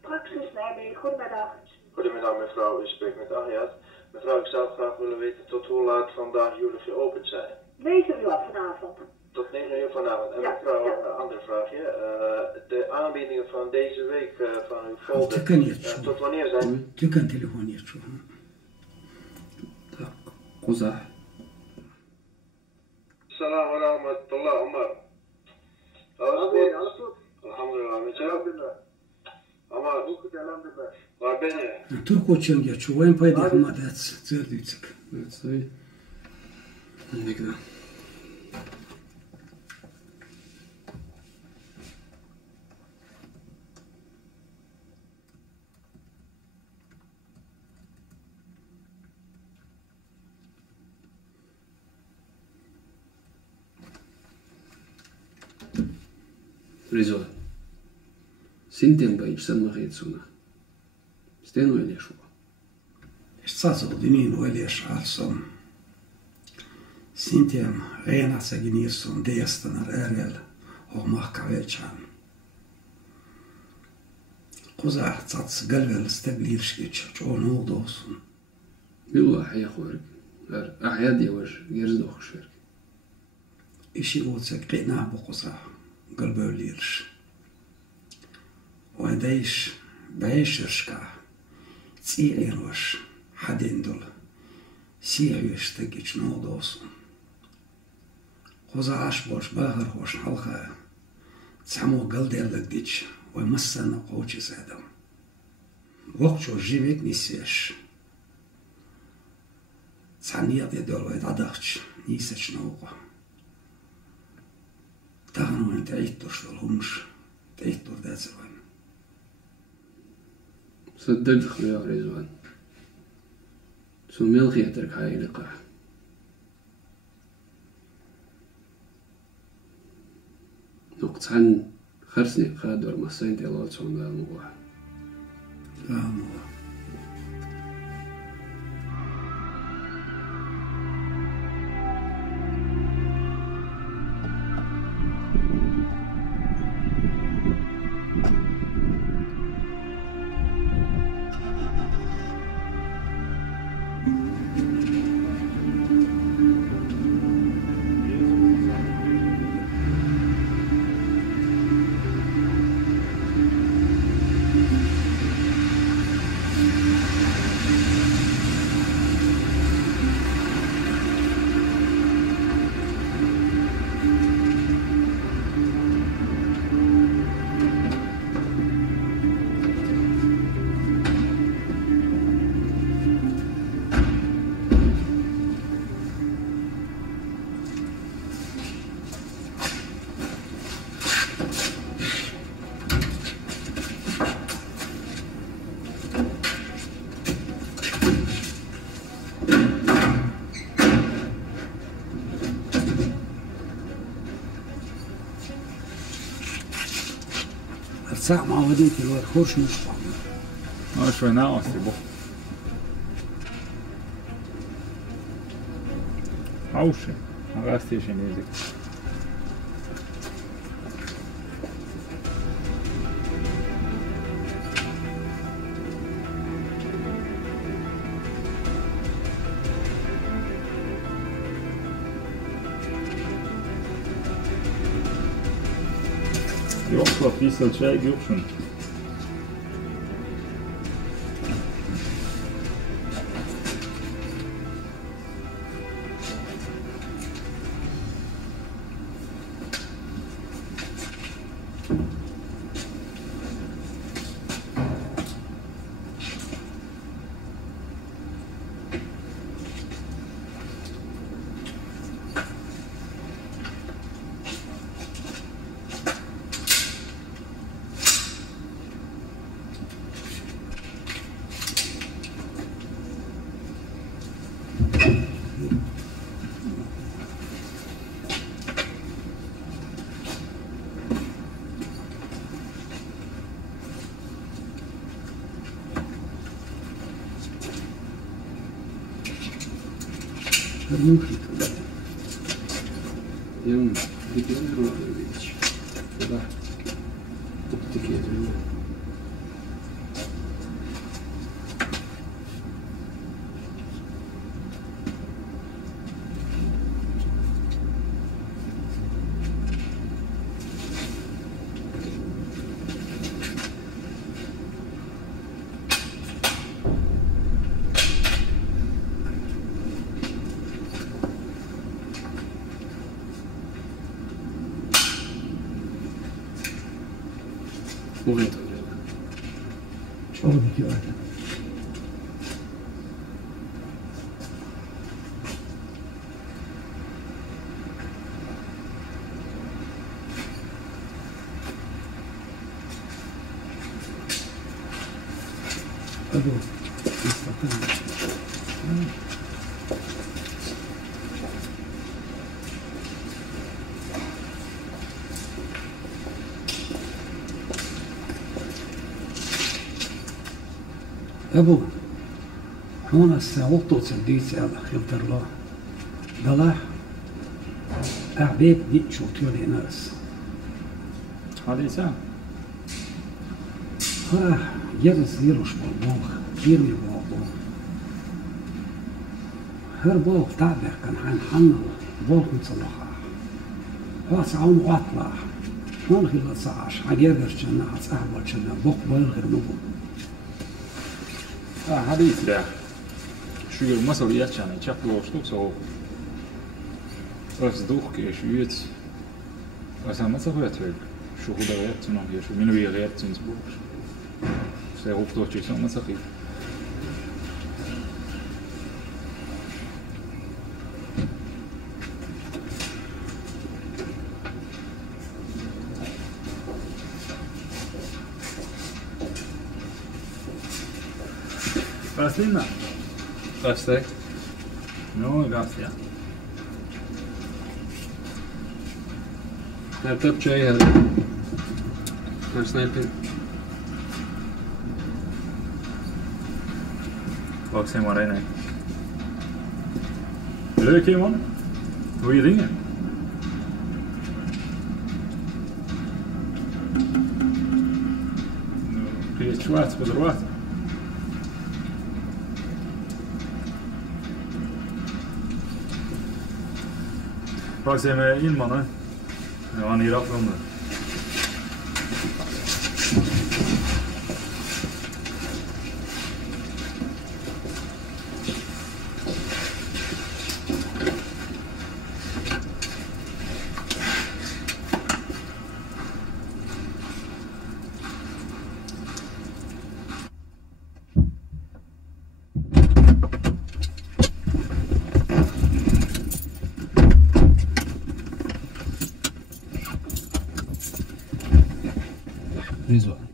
Praxis Nijmegen, goedemiddag. Goedemiddag mevrouw, u spreekt met Ahyat. Mevrouw, ik zou graag willen weten tot hoe laat vandaag jullie geopend zijn. 9 uur vanavond. Tot 9 uur vanavond. En mevrouw, een ander vraagje. De aanbiedingen van deze week van uw folder, tot wanneer zijn? Je kan telefoon niet zo. Kuzah. Salam wa rahmatullah, Omar. Alles goed? Alhamdulillah, met jou? Omar, hoe goed, alhamdulillah. Waar ben je? Turku çenge çuvayn payda hamadat zerdütsek. Stoji. Nikda. Rizol. Sinten bay sen magetsuna. Steno ili šuo. Sazol dinin uelieš alsom. Sintem renatsa ginirson destanar erel og mahkaveçan. Kuzar tsats galvel stablirskiç çoğun olsun. Billah ya khurg. Ahyad yavaş yerz dokhshir. İşi olsak qina bu kuzar galbölirş. وعنديش بعيشرشكا تسيعيروش حديندول سيعيش تجيش نودوسون خوزا عشبوش باهر خوش حلقة تسحمو قلدير لقديش ومسانا قوشي سادم وقتشو جيميك نسيش تسحنيات يدول ويدعدخش نيسش نوقا تغنو انت عيدتوش دولهمش تعيدتور دازروين صدق خيار رزوان سميل خيترك هاي لقاء نقطعن خرسني خادور مسين تلال صون الموضوع ساعة مع وديتي الور خورش نشفع شوي ناقص بو عوشة غاستي شنيزك يوصل في سلشاي يوصل يوم بيجروا على البيتش كده تبتكي momento. Ciao di chiave. Allora, questa qui. أبو هنا الساوطو سديت على خلت الله دلاح أعبيك دي شوتيو دي ناس هذه ساعة جرس يروش بالبوخ يرمي بالبوخ هر بوخ تعبه كان حين حنل بوخ متصلحة واس عون وعطلة هون غير صعش عجابر جنا عس أحبط جنا بوخ بالغير نبو حديث ده شو المسؤوليات يعني شكله وشتوك سو أصدق كيش يت أصلا ما سويت هيك شو هو ده غيرت نوع شو منو يغيرت سنسبوك سيروح توجي سو ما سخيف Gaslina? Gastei. No, gastei. Laptop tjej hade. Här sniper. Vad säger man dig? Hur är Kimon? Vad är ringen? Привет, чувак, поздравляю. Vad säger med inmannen? Ja, han är rakt från det. رضوان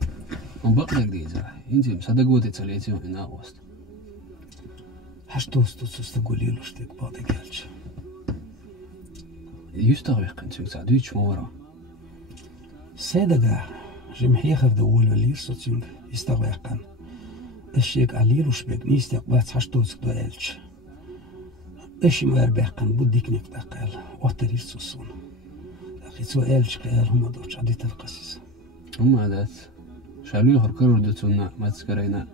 هم بقلك دي زاحي انتي مصدقوتي تسليتي هنا وسط حشتوستوس تقولي له شتيك باضي قالش يستغرق انتو تعدويتش مورا سيدة جمحي خف دول ولير صوتينج يستغيقن الشيك عليلوش بيقنيس يقبات حشتوزك دو إلش إيش ما يربحكن بديك نفتقل وترير سوسون أخي سو إلش قال هم دوش عديت القصص هم عادات شالو يخر كرر دتونا ما تسكرينا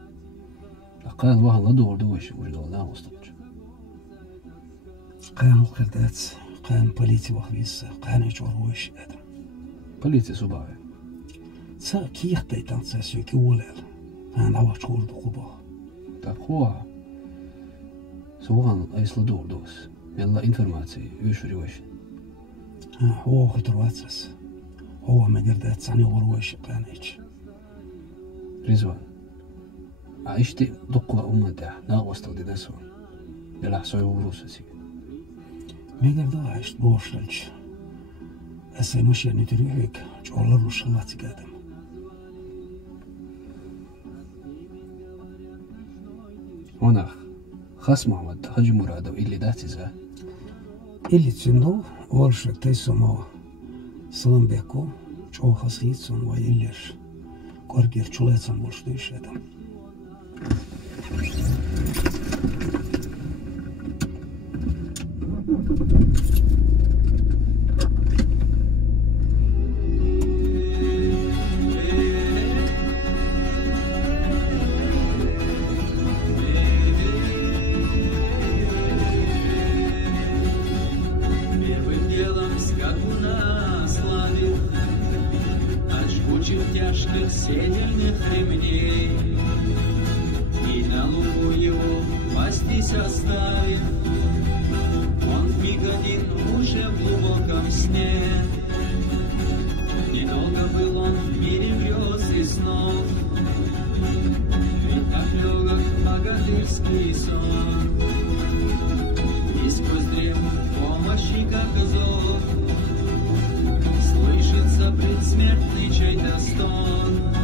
قال والله دور دوش ولا لا وسطج قام وكردات قام بوليتي وخبيس قام يجوروش ادم بوليتي صباعي سا كيخ تيتان ساسيو كي ولال انا واش خور دقوبا تقوى سوغان ايسل دور دوس يلا انفورماتي يشري وش هو خطرواتس هو ما قردات ثاني وروش قانيش رزوان عيشتي دقوة أمتها ناقوستو دي نسوان يلا حسوي وروسسي ما قردو عيشت بوشلج أسي مش يعني تروحك جعل روش الله تقادم هناك خاص محمد حج مرادو اللي داتي زا اللي تسندو ورشك تيسو موا سلام بيكو جو خاصيتسون ويليش كورجير چوليتسون بولشتو يشادم седельных ремней, и на лугу его пастись оставив. Он в миг один уже в глубоком сне. Недолго был он в мире грез и снов, ведь так легок богатырский сон. И сквозь дрему помощи, как зов, слышится предсмертный чей-то стон.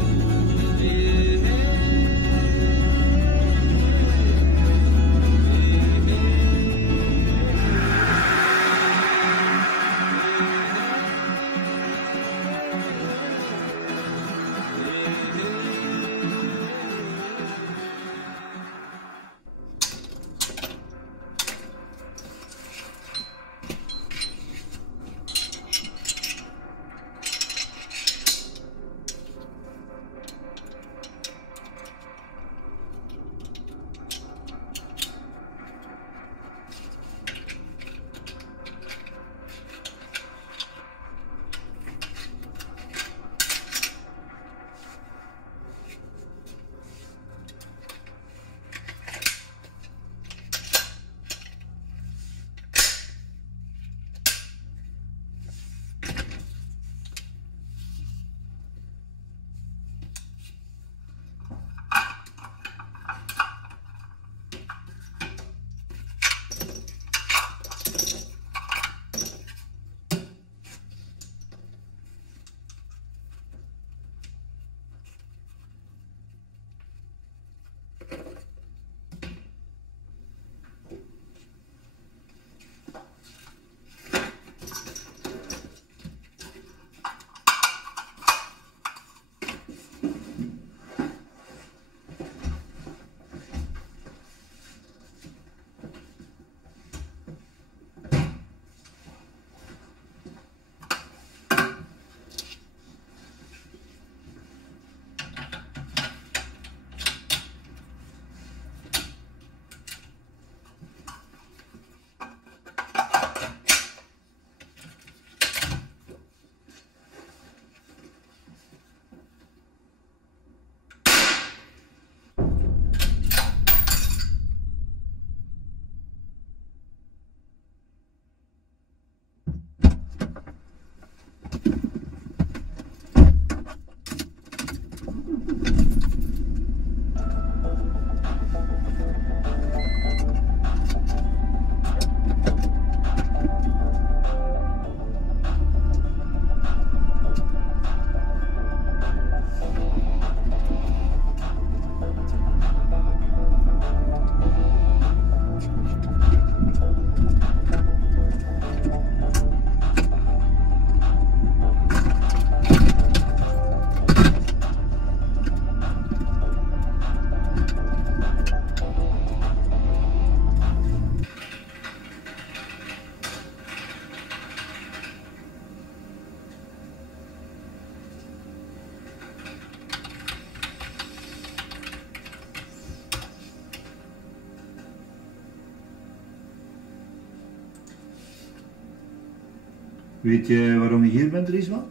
Weet je waarom je hier bent, Rizwan?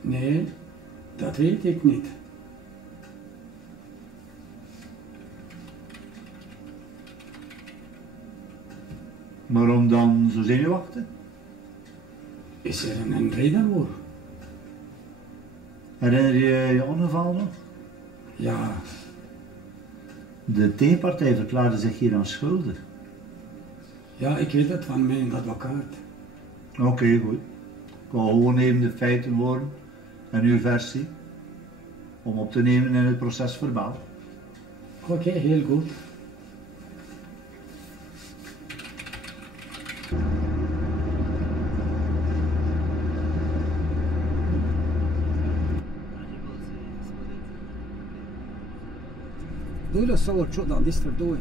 Nee, dat weet ik niet. Waarom dan zo zenuwachtig? Is er een reden voor? Herinner je je ongeval nog? Ja. De tegenpartij verklaarde zich hier aan schuldig. Ja, ik weet het van mijn advocaat. Oké, goed. Ik wil gewoon even de feiten horen en uw versie om op te nemen in het proces verbaal. Oké, heel goed. Doe dat zo, dan is er door.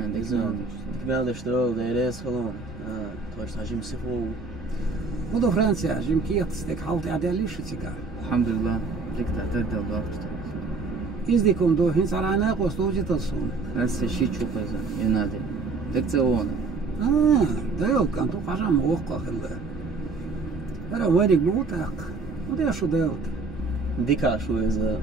عندك زين قبل اشتغل دايريس خلون تخش تهاجم سفو Modo Francija, žim kiet, stek halt ja der lišiciga. Alhamdulillah لك تعتدى وضابط Izdikum do hinsarana qostoji talsun. هسه شي تشوفه زين ينادي لك تسوونه Da yok kan tu qajam وقا خلا. Era warig blutak. وده شو داوت. ديكا شو إذا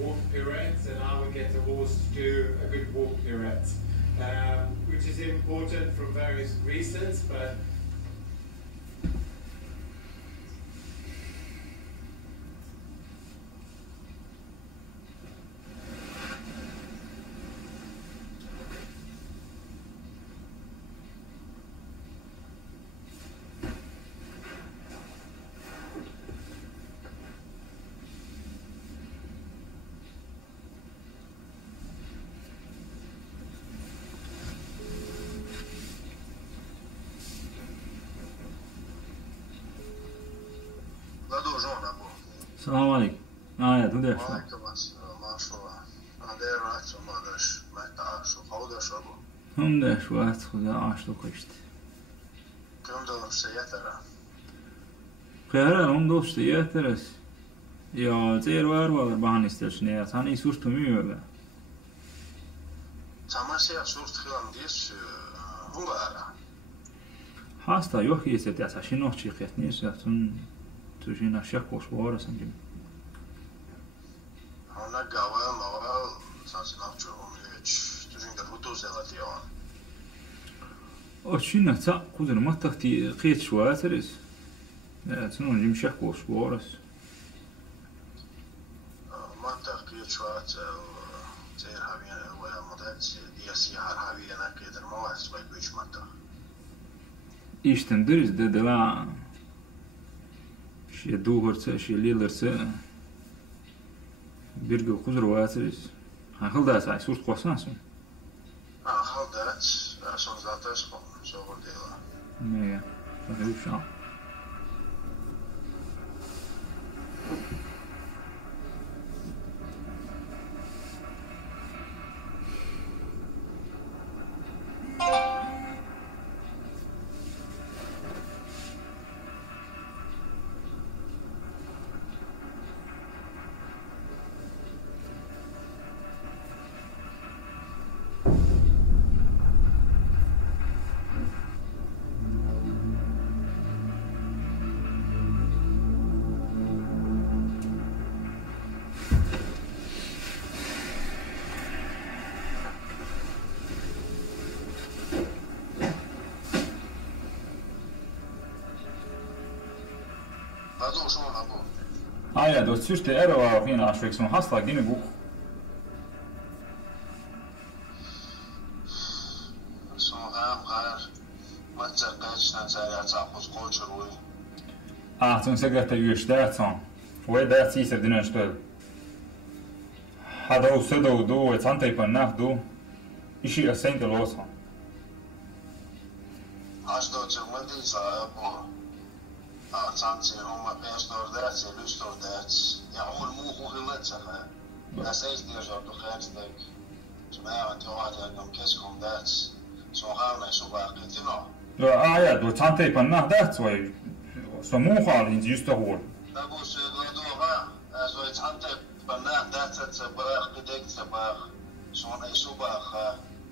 walk pirouettes, and I would get a horse to do a good walk pirouette, which is important for various reasons, but السلام عليكم. يا تودي شو؟ وعليكم السلام. ما شو أنا رايت وما داش ما تعرف خودش أبو. هم ده شو خدا عاشلو كشت. كم دور سياترا. خير هم دوست ياترس. يا زير وار بان استشنيا ثاني سورت ميولا. تماشي سورت خيام ديش هنغارا. حاستا يوخي يستي عشان نوخي خيتنيش ياتون تجينا شكوش وارسن جم. هنا قوام أول سانسناف شوهم ليش تجين كفوتو زلاتيون. أشينا تا قدر ما تختي قيت شواترس. لا تنون جم شكوش وارس. ما تقيت شوات زير هابين ويا مدات دياسي هر هابين كده المواس بيجوش متى. iştendiriz de la şey doğursa şey lilerse bir gün kuzur vaatırız. Halda say surt kosansın. Halda son zaten şov değil. Ne ya? Hadi şu an. Ja, dat zuster er var fina aspekt som hastar din bok. Så här matchakashna säger att hos coacher. Ah, som säkert är där så. Och där ser det nu stöd. Hade också då ett sånt typ av nacht då. Ishi är sent lås. Alltså så man det så på Santi Roma Pestor där så lustor där. Jag har nog hur så här. Jag säger det så då kanske det som är att jag hade de keskom där så har jag så verkligen till nå. Ja, då sånt typ av nacht där så är så många inte just det hål. Det går så då alltså ett sånt typ av nacht där så bara det så bara sån är så bara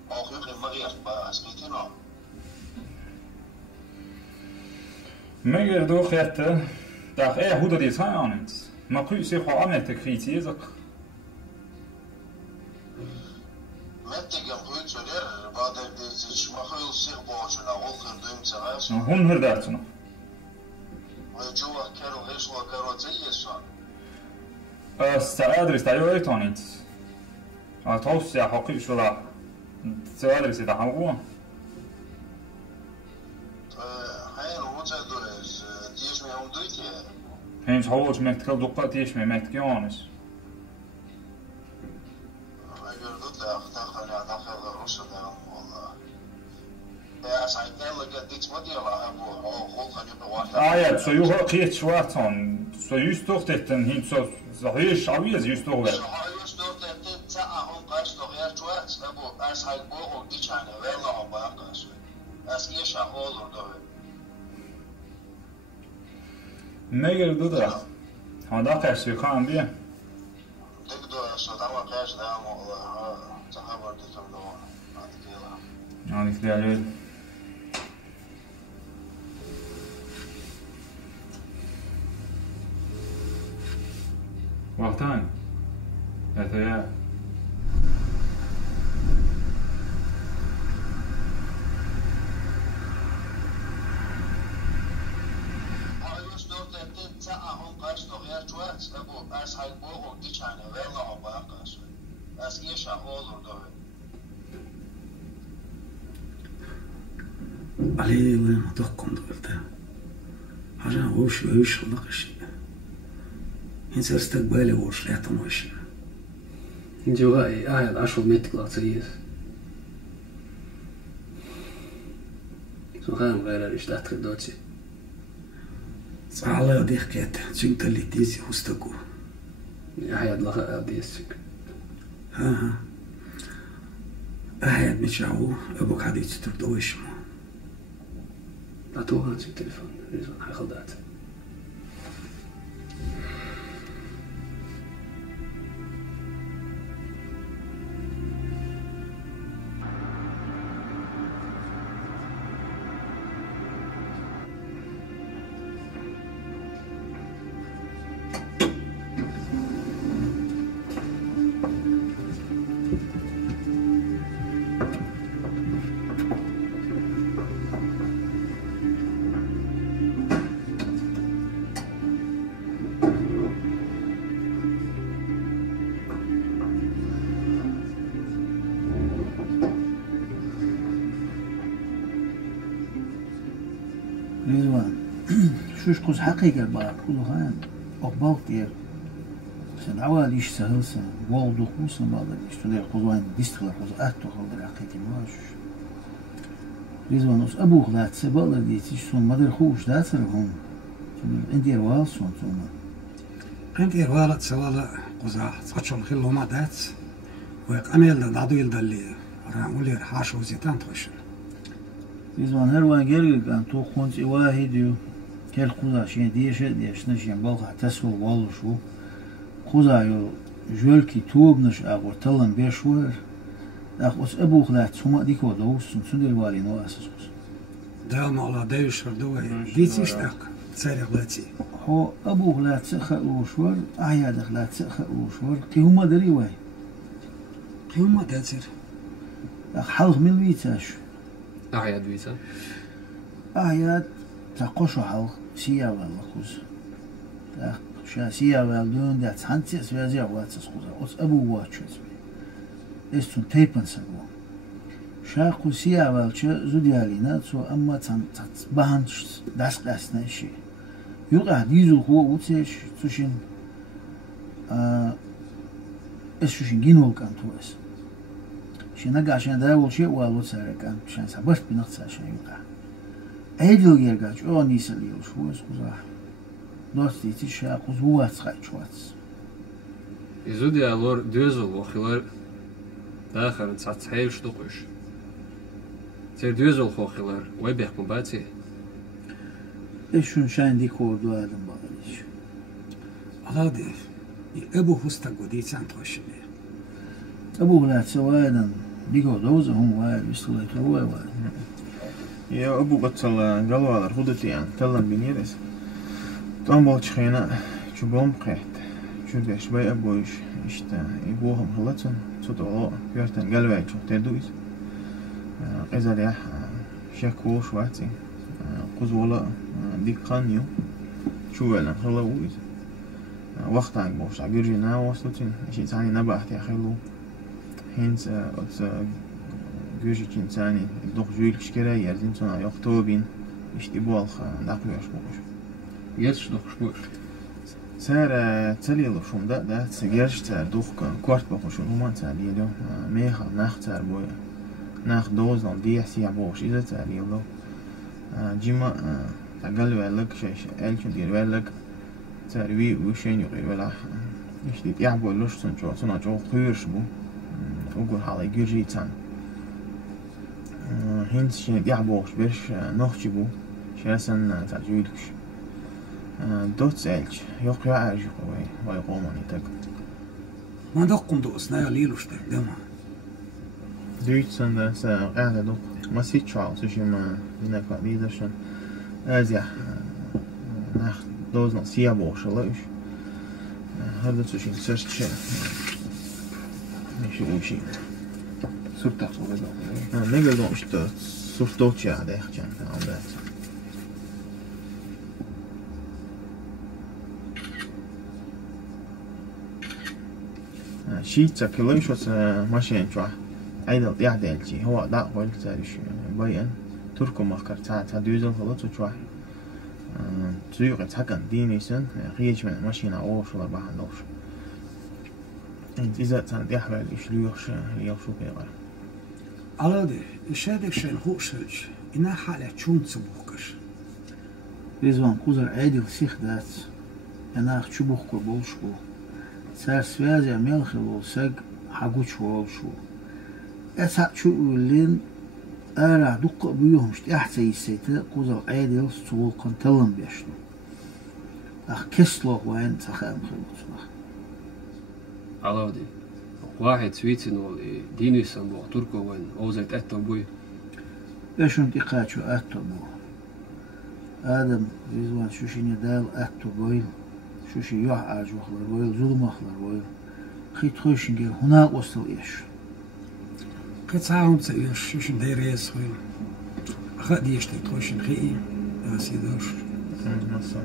och hur Maria bara ska till nå. Men då skete där är hur det är annat. Man kan ju se hur annat det kritiskt så. Mättigen brut så där var det smakar sig bort så när och dum så här så. Hon hör det så. Och jag tror att Carol är så Carol säger så. أدرس تايوي تونيت. أتوصي حقيقي شو لا. أدرس إذا حقوق. Hens hålls med till doppa tisch med Mektianis. Ja, så ju har kit Schwarton. Så just då det en hint så hörs av just då. Så har just då det så hon präster jag tror att det var as high bor och det chana väl har bara så. As är så håller då. Megar då där. Han där kanske kan bli. Det då så där var kanske där och så har varit det som då att det. Ja, det är ju. وقتان أتيا علي وين تحكم دولته حاجة وش لقش إنسان استقباله وش لا تنوش جوائي أهل عشر متر لطيف سو خام غير الاشتات خدوتي صح الله يديك كات شنت اللي تيسي وستكو يا حياد لغا ديسك ها أحياد متشعو أبوك حديث تبدوش ما أتوها في التليفون ريزون حي خلدات رضوان شوش قوز حقيقة بار كله هان أقبلت يا سن عوال إيش سهلسا والدو خوصا بعض إيش تدير قوزوان ديستغل قوز أهتو خلدر حقيقي مواش رضوان أس أبوخ لات سبالة ديتيش سون مدر خوش دات سرهم عندي روال سون توما عندي روالت سوالا قوزا تقشم خلو ما دات ويق أميل دادو يلدالي رامولي رحاشو زيتان توشن رضوان هروان جرق كان تو خونس واحد يو كل قوزا شين ديش نشين بالغا تسول والو شو قوزا يو جولكي توب نش أغور تلن بيشور أخوص أبو خلات سوما ديكو دوس سندر والي نو أساس دام على دايش ردوه ديتيش تاق تساري غلاتي هو أبو خلات سخاء وشور أعياد خلات سخاء وشور كي هما دري واي كي هما داتر أخ حلق من ويتاش أعياد ويتا أعياد تقشو حلق سيا والله خوز شا سيا والدون دات حنتي اسوازي واتس خوزا أس أبو واتشوز استون تيبن سبوا شاقو سيا والشا زوديالينا سو أما تبهنش داس قاسنا شيء يوقع ديزو هو وتش تشين شوشين جينول كان توس شنقع عشان داول شيء والو سارة كان عشان سبرت بنقص عشان يوقع أيدل يرجع أو نيسل يوش هو سكوزا دوستي تشاقو زوات خايشواتس يزودي علور دوزل وخلال داخل تسعتحيل شتوقش تير دوزل خو خلال ويبيح مباتي إيشون شان دي كوردو آدم بغليش هذا أبو هستا قديت سان توشني أبو غلات سوادن ديكو دوزة هم وايد يستغلت هو وايد يا أبو قتل قالوا على خدتي يعني تلم بنيرس طعم بالش خينا شو بوم قيت شو ده شوي أبو إيش إشتا يبوهم خلصن صوت الله بيرتن قلبي شو تدويس إذا ده شكو شواتي قز ولا ديك قانيو شو ولا خلويس وقت عن بوش عجرجنا وصلتين شيء ثاني نبأت يا خلو هنس أتس جوجي كين ثاني الدق جويل كشكرا يرزين صنع يقطوبين يشتبوا الخ نقلوا يشبوش يش دق شبوش سار تلي لشون ده سجرش تار دق كوارت بخشون هما تالي له ميخ ناخ تار بويا ناخ دوز نال ديح سيا بوش إذا تالي له جيما تقلوا لك شيء ألشون دير لك تروي وشين يغير ولا يشتي يعبو لوش صنع جو خيرش بو وقول حالي جرجي تان هنس شين يعبوش برش نخشي بو شاسن تجويلكش دوت سألش يقيا عاجي قوي ويقومني تك ما دقم دوسنا يا ليلوش تقدمها دوت سن ده قاعدة دوق ما سيت شعال سوشي ما هناك ليدرشن أزيح ناخ دوزنا سيابوش الله هذا سوشي سرش شيء مش وشي صرت أقول نقدر نقول إشتا صرت دوتشي على إخجان عملات شيء تكلم شو ماشين شو أيضا يعدلتي هو دا قلت تاريش بيان تركو مخكر تا دوزن خلاص شو تيجي تحكم ديني سن خيج من ماشين عوش ولا بعد دوش إذا كان يحمل يشلوش يوشو بيغير على ده الشادك شان هو شلش إنها حالة شون تبوكش رضوان قدر عادل سيخ دات أنا أخشبوك كبولشبو سار سوازي عميل خلو ساق حقوش والشو أسعد شو يقولين أرى دق بيهم شت أحسن يسيته قدر عادل سوال كان تلم بيشنو أخ كسلو وين سخام خلو على دي واحد سويتن والي ديني سنبو تركو وين أوزيت أتبوي إيش أنت قاتشو أتبو آدم رضوان شوشي ندال أتبويل شوشي يوح عاج وخلر ويل ظلم وخلر ويل خيط خوشن جيل هناك وصل إيش قطعهم تسويش شوشن دايريس ويل أخذ يشتي خوشن خيئي أسيدوش مصر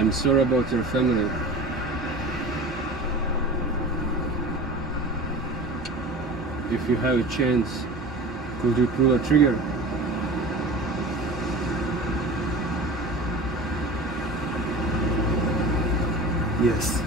I'm sorry about your family. If you have a chance, could you pull a trigger? Yes.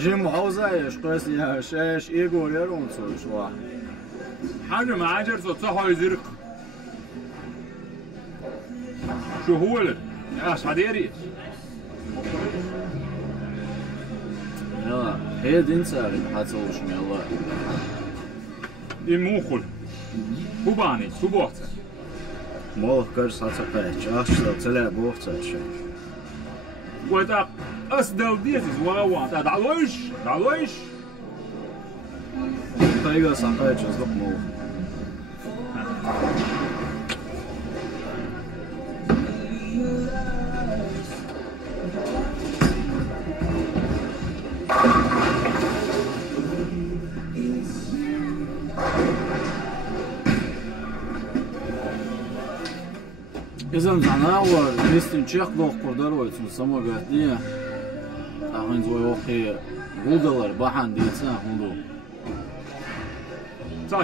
جيم محافظة قيس يا شاش إيجور يرون شو حاجة ما عجرت تصحى يزرق شو هو لك يا شعديري يلا هي دين ساري حتصور شو يلا دي موخل هو باني هو بوقته موخ كرس هتصقيش أشتغل تلا بوقته شيء وده أصدل ديزيز وراوان دعويش دعويش طريقة صقيش أصدق موخ إذا أنا أول مستن شيخ ضوء قدروي تسمى قاتلية أخوين زوي وقي $1 بحن ديتسا هندو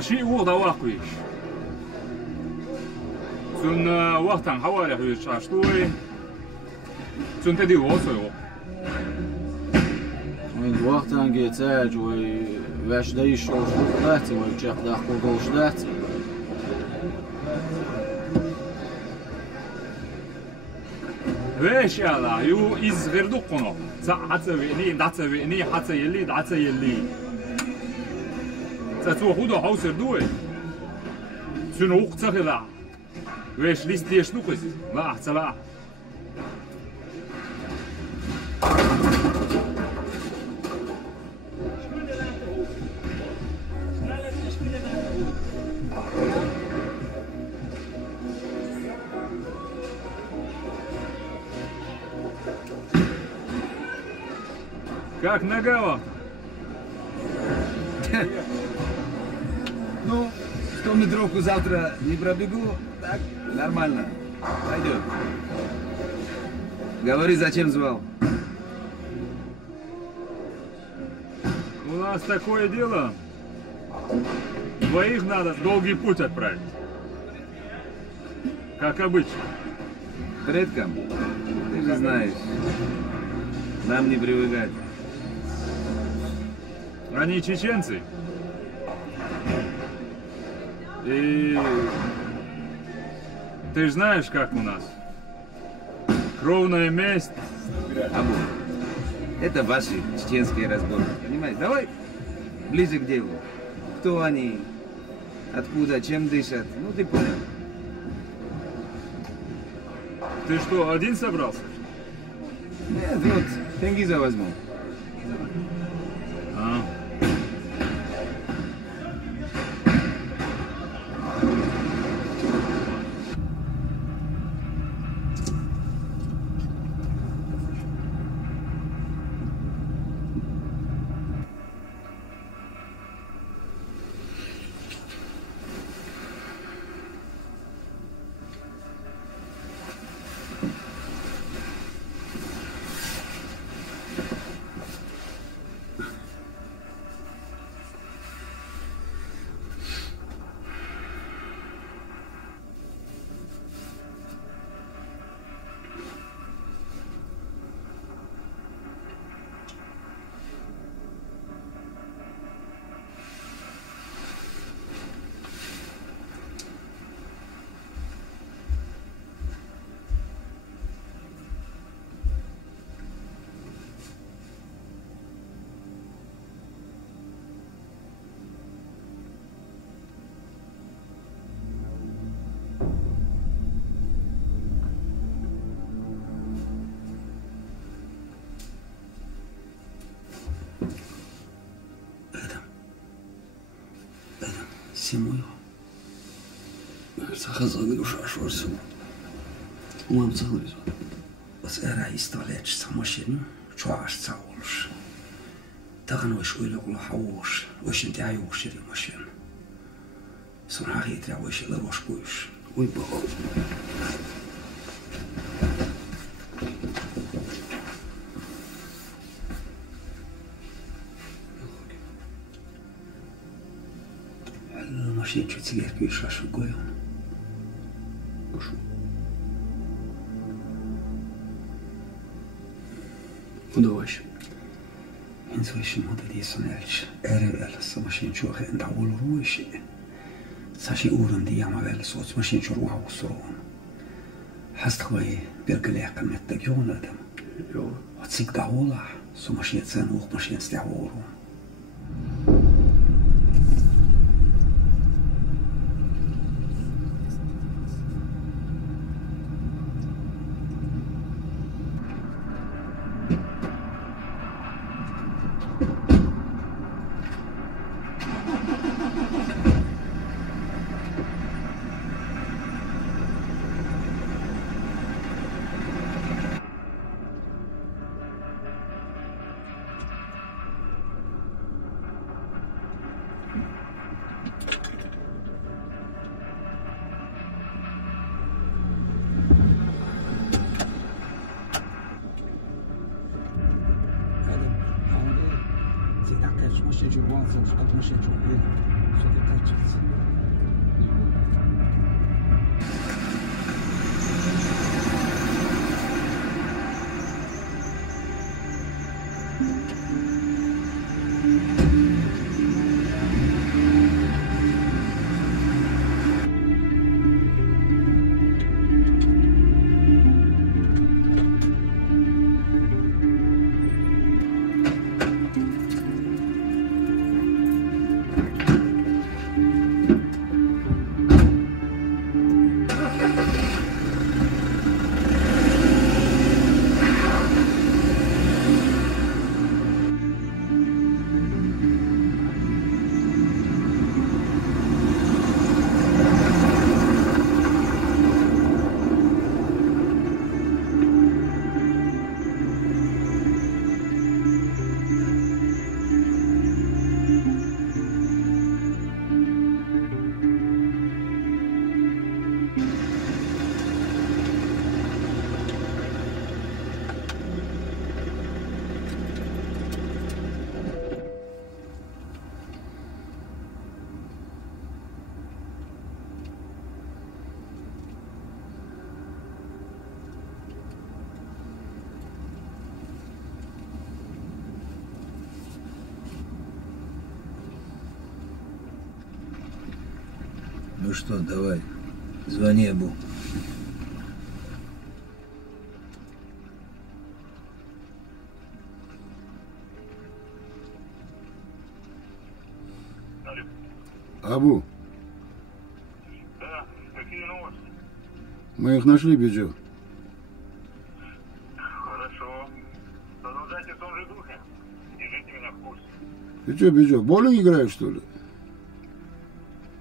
شيء وضع واقعيش سن وقتا حوالي حويش عشتوي سن تدي وصوي من وقتا جيتاج ويش دايش شوش داتي ويشيخ داخ قدوش داتي ويش يلا يو إز غير دقنا حتى دعتي حتى يلي تتو خودو حوسر دوي سنو وقت خلا ويش ليست ديش نقص لا حتى لا Как нога? Ну, 100-метровку завтра не пробегу, так, нормально. Пойдет. Говори, зачем звал? У нас такое дело. Двоих надо в долгий путь отправить. Как обычно. Предкам, ты же знаешь, нам не привыкать. Они чеченцы. И ты же знаешь, как у нас. Кровная месть. Абу, это ваши чеченские разборки, понимаешь? Давай ближе к делу. Кто они, откуда, чем дышат, ну ты понял. Ты что, один собрался? Нет, вот, Тенгиза возьму. سيمويو سخزان قشاش ورسو وما بتصغري بس أنا يستغلتش سماشينو شواش تصورش تغنوا شوي لغلو حوش وش انت عيوش دي ماشين سون حقيقة عويش لروش كويش ويبقى الماشين شو تسير كويش راش القويون وشو ودواش انسويش الموضة دي صنعلش ارى بس ماشين شو خي عند اول رويش ساشي اورن دي عم بال صوت ماشين شو روح وصرون حست خوي بيرقلي قمت دقيون ادم وتسيق دعوله سو ماشين تسانوق ماشين استعورون ماشي جوان زوج ماشي جوان صديقات Ну что, давай, звони Абу. Абу. Да, какие новости? Мы их нашли, Биджу. Хорошо. Продолжайте в том же духе. Держите меня в курсе. Ты что, Биджу, в боулинг играешь, что ли?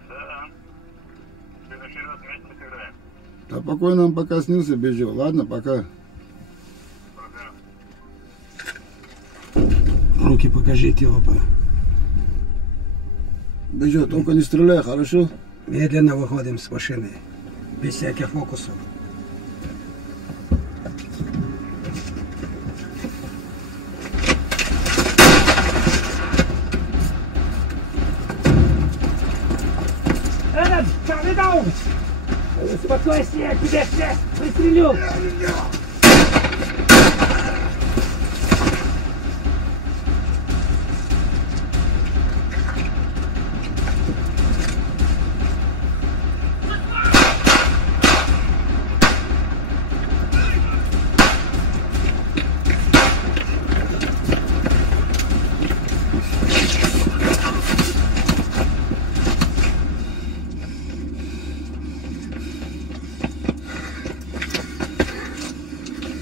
Да. В следующий раз вместе сыграем. Да покой нам пока снился, Биджу. Ладно, пока. Руки покажите оба. Биджу, только не стреляй, хорошо? Медленно выходим с машины. Без всяких фокусов. Этот, Кавидаут! Успокойся, я тебя сейчас пристрелю!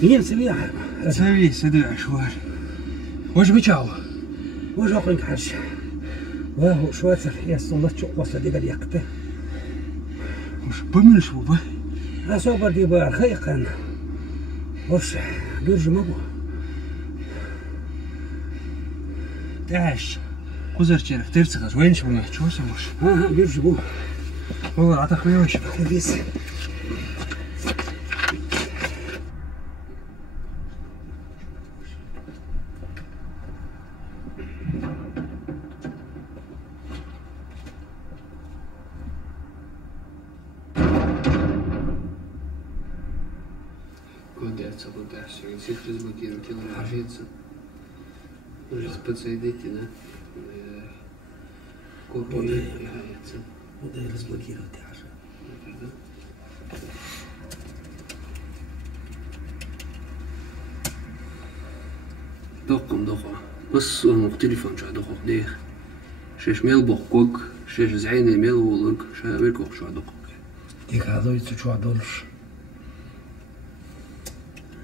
مين سبيعة؟ سبيع سدع شوار. وش بيشاو؟ وش أخوك حش؟ وهو شواتر يسون لتشو قصة دي قد يقته وش بملش بابا أصبر دي بار خيقا وش بيرجو مبو تعش قزر شرف ترسخ وين شو ما شو سموش ها بيرجو بو والله عطاك وين وش بيس Все, всех разблокировать, тело ложится. Уже подсойдите, да? Копия является. Куда разблокировать аж? دقم دقة بس مختلفة شو دقة ديخ شش ميل بقوق شش زعين ميل ولق شو بيركوق شو دقة ديك هذا يتشو دولش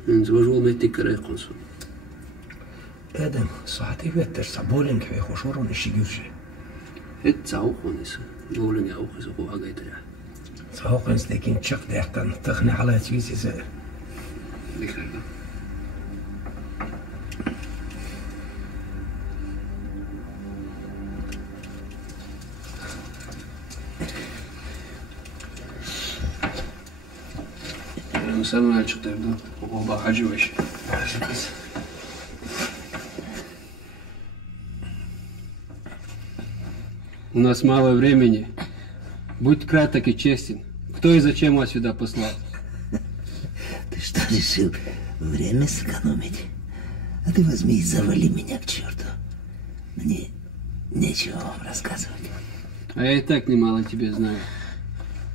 من زوجو متك ريقنسو آدم صحتي بيتر صبولين كي خوشورون إشي جوشي تعوقونيس بولين يعوقي سقوها قيتر تعوقونيس لكن تشق ديحتن تخني على تيسي سائر ذكر سامع شطير ده وهو حاجة وش У нас мало времени. Будь краток и честен. Кто и зачем вас сюда послал? Ты что, решил время сэкономить? А ты возьми и завали меня к черту. Мне нечего вам рассказывать. А я и так немало тебе знаю.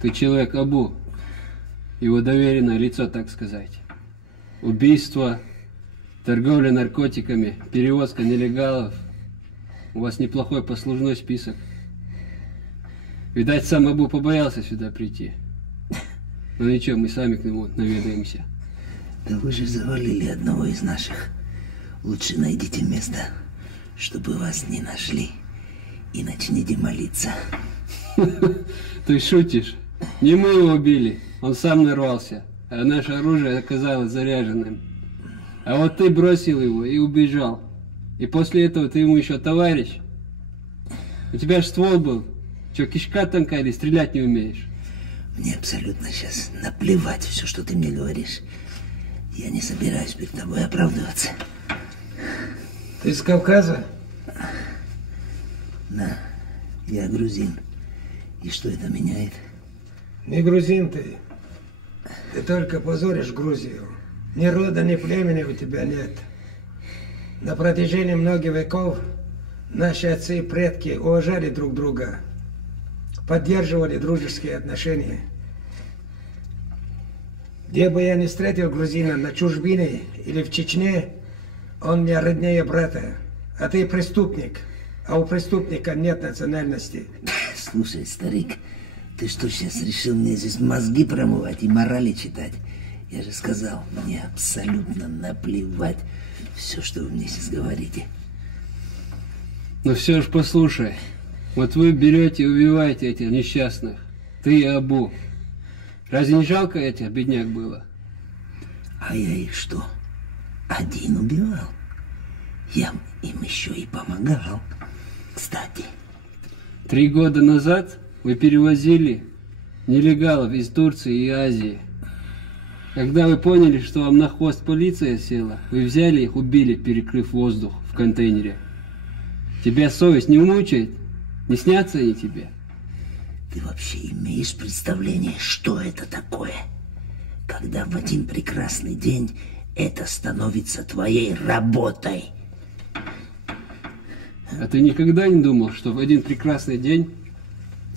Ты человек Абу. Его доверенное лицо, так сказать. Убийство, торговля наркотиками, перевозка нелегалов. У вас неплохой послужной список. Видать, сам Абу побоялся сюда прийти. Но ничего, мы сами к нему наведаемся. Да вы же завалили одного из наших. Лучше найдите место, чтобы вас не нашли. И начните молиться. Ты шутишь? Не мы его убили. Он сам нарвался, а наше оружие оказалось заряженным. А вот ты бросил его и убежал. И после этого ты ему еще товарищ. У тебя же ствол был. Че, кишка тонкая или стрелять не умеешь? Мне абсолютно сейчас наплевать все, что ты мне говоришь. Я не собираюсь перед тобой оправдываться. Ты из Кавказа? Да, я грузин. И что это меняет? Не грузин ты. Ты только позоришь Грузию. Ни рода, ни племени у тебя нет. На протяжении многих веков наши отцы и предки уважали друг друга, поддерживали дружеские отношения. Где бы я ни встретил грузина, на чужбине или в Чечне, он мне роднее брата. А ты преступник, а у преступника нет национальности. Слушай, старик, ты что, сейчас решил мне здесь мозги промывать и морали читать? Я же сказал, мне абсолютно наплевать все, что вы мне сейчас говорите. Ну все ж послушай, вот вы берете и убиваете этих несчастных, ты и Абу. Разве не жалко этих бедняк было? А я их что, один убивал? Я им еще и помогал. Кстати. 3 года назад вы перевозили нелегалов из Турции и Азии. Когда вы поняли, что вам на хвост полиция села, вы взяли их, убили, перекрыв воздух в контейнере. Тебя совесть не мучает? Не снятся они тебе? Ты вообще имеешь представление, что это такое? Когда в один прекрасный день это становится твоей работой. А ты никогда не думал, что в один прекрасный день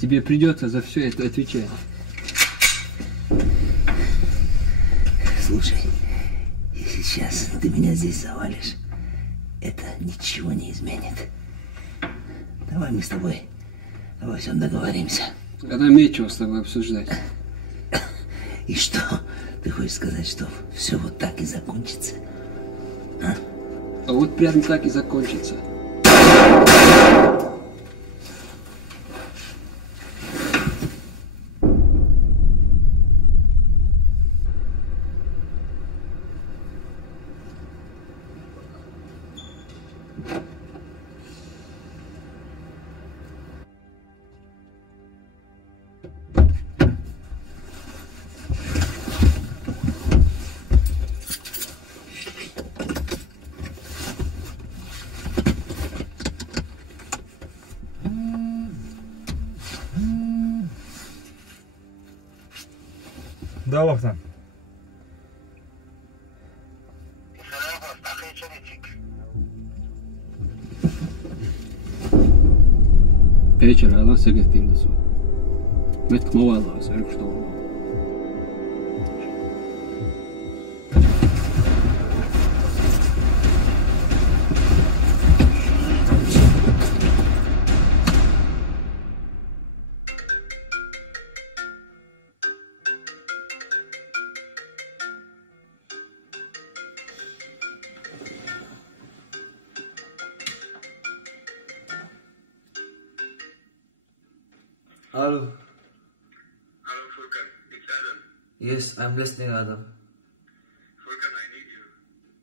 тебе придется за все это отвечать? Слушай, если сейчас ты меня здесь завалишь, это ничего не изменит. Давай мы с тобой обо всем договоримся. А нам нечего с тобой обсуждать. И что? Ты хочешь сказать, что все вот так и закончится? А вот прям так и закончится. ده وقتا Peter ela segetin da så. Met kmawala så är det förstår. Hello. Hello, Furkan. It's Adam. Yes, I'm listening, Adam. Furkan, I need you.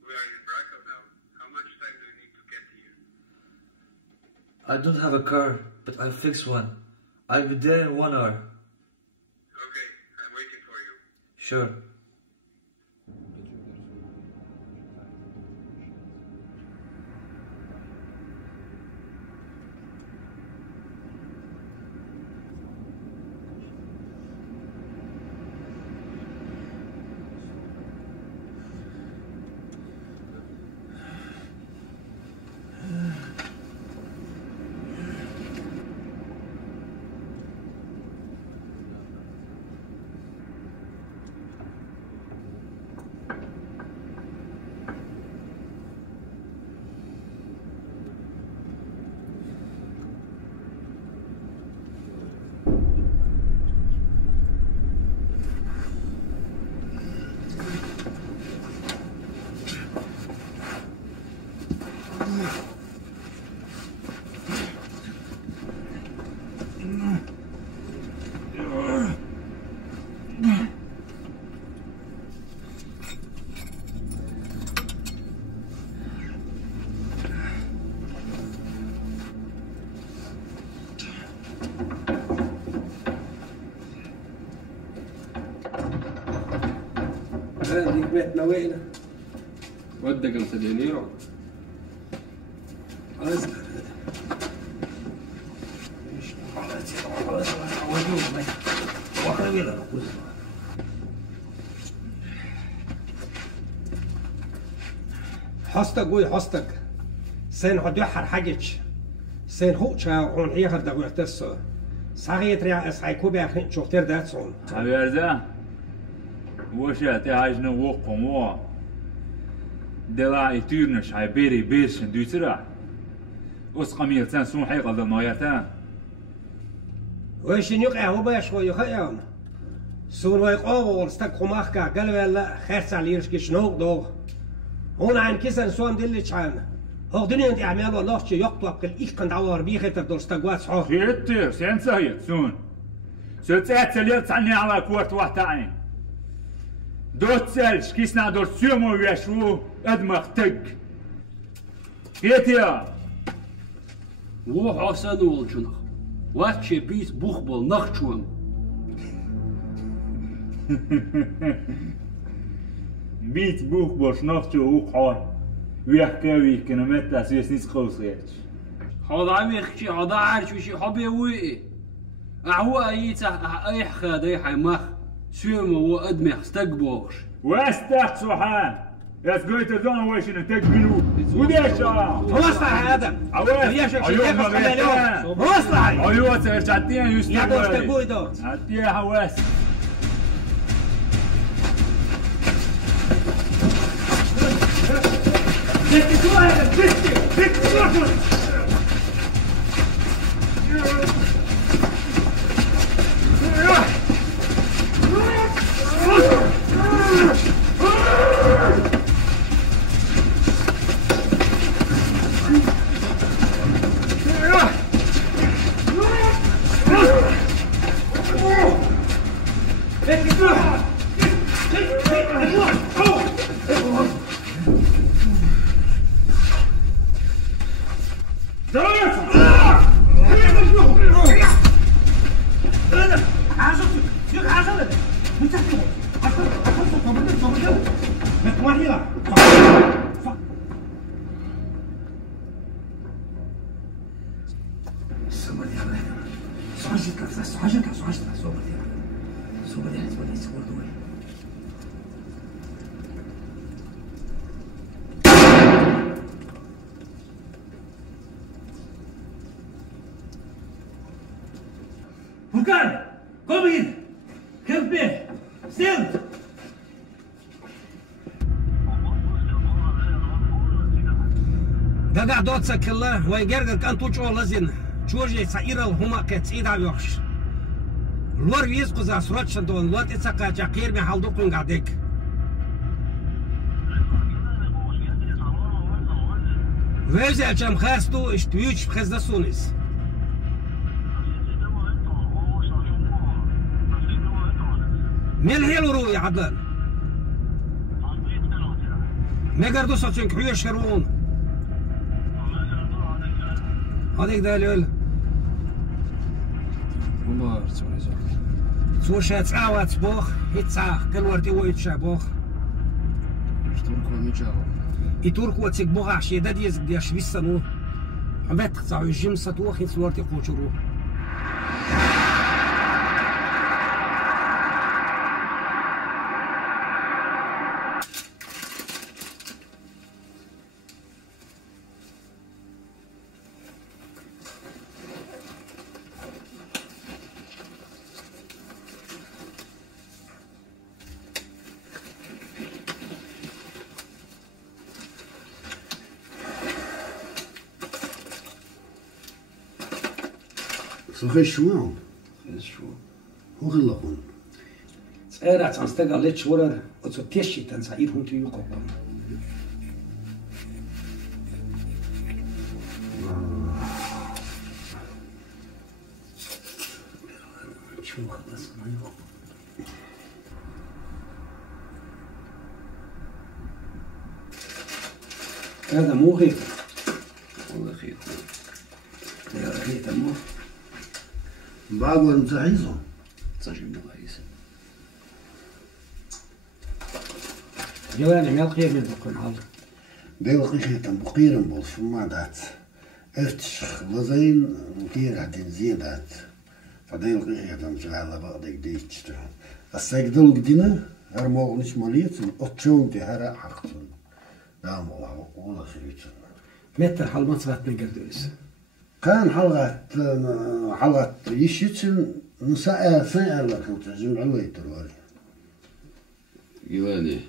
We are in Braco now. How much time do you need to get here? I don't have a car, but I'll fix one. I'll be there in 1 hour. Okay, I'm waiting for you. Sure. هذيك بيتنا وينه؟ ودك انت دينيرو؟ أصغر حستك قوي حستك سين حدوحر حاجتش سين خوشا عون حيخر دقو احتسو صغيت ريا اسعي كوبي اخين شوختير داتسون حبيرزا وشا تهاجنا وقموا دلا يتيرنش هاي بيري بيرشن دوترا اسقمير تان سون حيقة دمايرتان ويشن يقع هو باش هو يخيان سون ويقاو ولستك قماخكا قالوا لا خيرس عليرش كشنوق دوغ هون عن كيسن سوام دلتش عن هو دنيا انت اعمال والله شي يقطع كل ايش كان دعوار بيخ تدرستقوات صحوح شيتر سين سهيت سون سوتسات سليت عني على كورت واحد عين دوت سلش كيسنا دور سيومو ويشو ادمغ تق كيتيا وو حسن والجنخ واتشي بيس بوخبل نخشون بيت بوخ باش نخشو وقحار ويحكاوي كلمات اساس نيس خوص غيرش هذا عم يخشي هذا عارش وشي حبي وي اهو ايتا اي خداي حمخ سيومو وادمغ استقبوش واستخ سبحان يا سقيت دون ويشن تقبلوا وديش هو اصلح هذا هي شو هو اصلح ايوه ترجعتين يستقبل يا دوست تقوي دوت عتيه حواس Stil! Gaga dotsa killa, way gerga kan tucho lazin. Churje sairal huma ket sida yokhsh. Lor viz quza surachan don lot itsaqa jaqir mi halduqun gadek. Вези чем хасту и штвич хездасунис. ملهيلورو يا عدلان ما قردو صوتين كحيو شرون هذيك داليل مبار توريزو سوشات ساوات بوخ هيتسا كل وردي ويتشا بوخ شتوركو ميجاو يتوركو تسيك بوخ عشي داد يزق دياش بيسانو عمات تقطعو الجيم ساتوخ يتس وردي قوشرو صغير شو شو هو غلقون سأرا تنستقل ليتش ورر وتتيشي تنسعيرهم تيوقفون شو خلص ما يوقف هذا مو غير والله خير يا ريت مو بعض متعيزهم تجي مغايس جواني مال خير من بكون حال ديل قيشة بقيرن بول شو ما دات افتش لزين مكير عدين زيادات فديل قيشة مشغالة بعضك ديتش السيقدل قدينا هرمو نش ماليتن اتشون دي هرا حقتن نعم والله والله خيريتن متى حال ما صغت نقردوس كان حلقة يشيتن نساء سنة لكن تعزون علوية الوالي جواني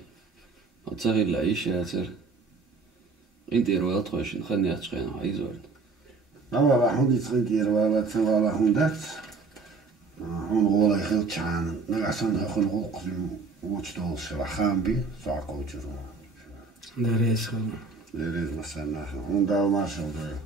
أتصغي العيش يا سر انت رواية خوش نخلني أتشغين عايزون أما بحون تغيدي رواية توالا هون دات هون غولا يخيل تشعان نقعسان أخو الغوق ووجدول شرحان بي سعقو جرو لريز خلو لريز مثلا هون داو ما شو داو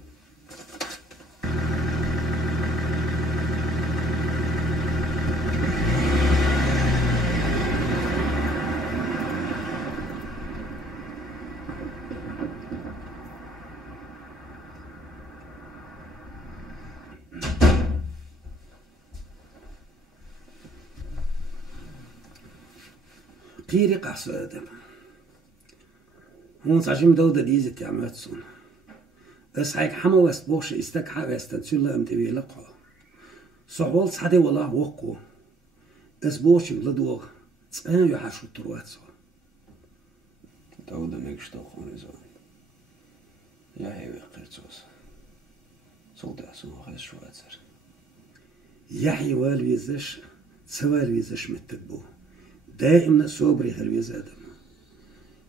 قيري قاسو آدم هون صاجم دودة ديزة تعماتسون بس هيك حما وست بوش استكحا وستن سلا امتوي لقا صعبال صحدي والله وقو اس بوش لدوغ تسقان يحاشو الترواتسو دودة ميكشتو خوني زون يا هيوي قيرتوس صوتي عسون وخيز شو أتسر يحيي والويزش سوالويزش متتبو دائما صبري هالويز آدم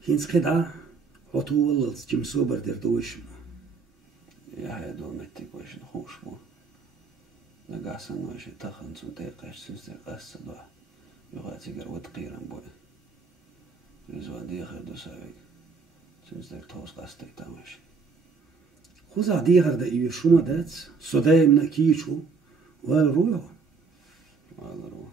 هينس خدعة عطول جم صبر در دوش مو يا دول متك وش نخوش مو نقاسن وش تخن سن تيقاش سنستر قاس دوا يغاتي قر وتقيرا بوي ريزوان دي خير دو ساويك سنستر توس قاس تيتامش خوزا دي غر دا ايو شوما دات صداي من كيشو والرويو والرويو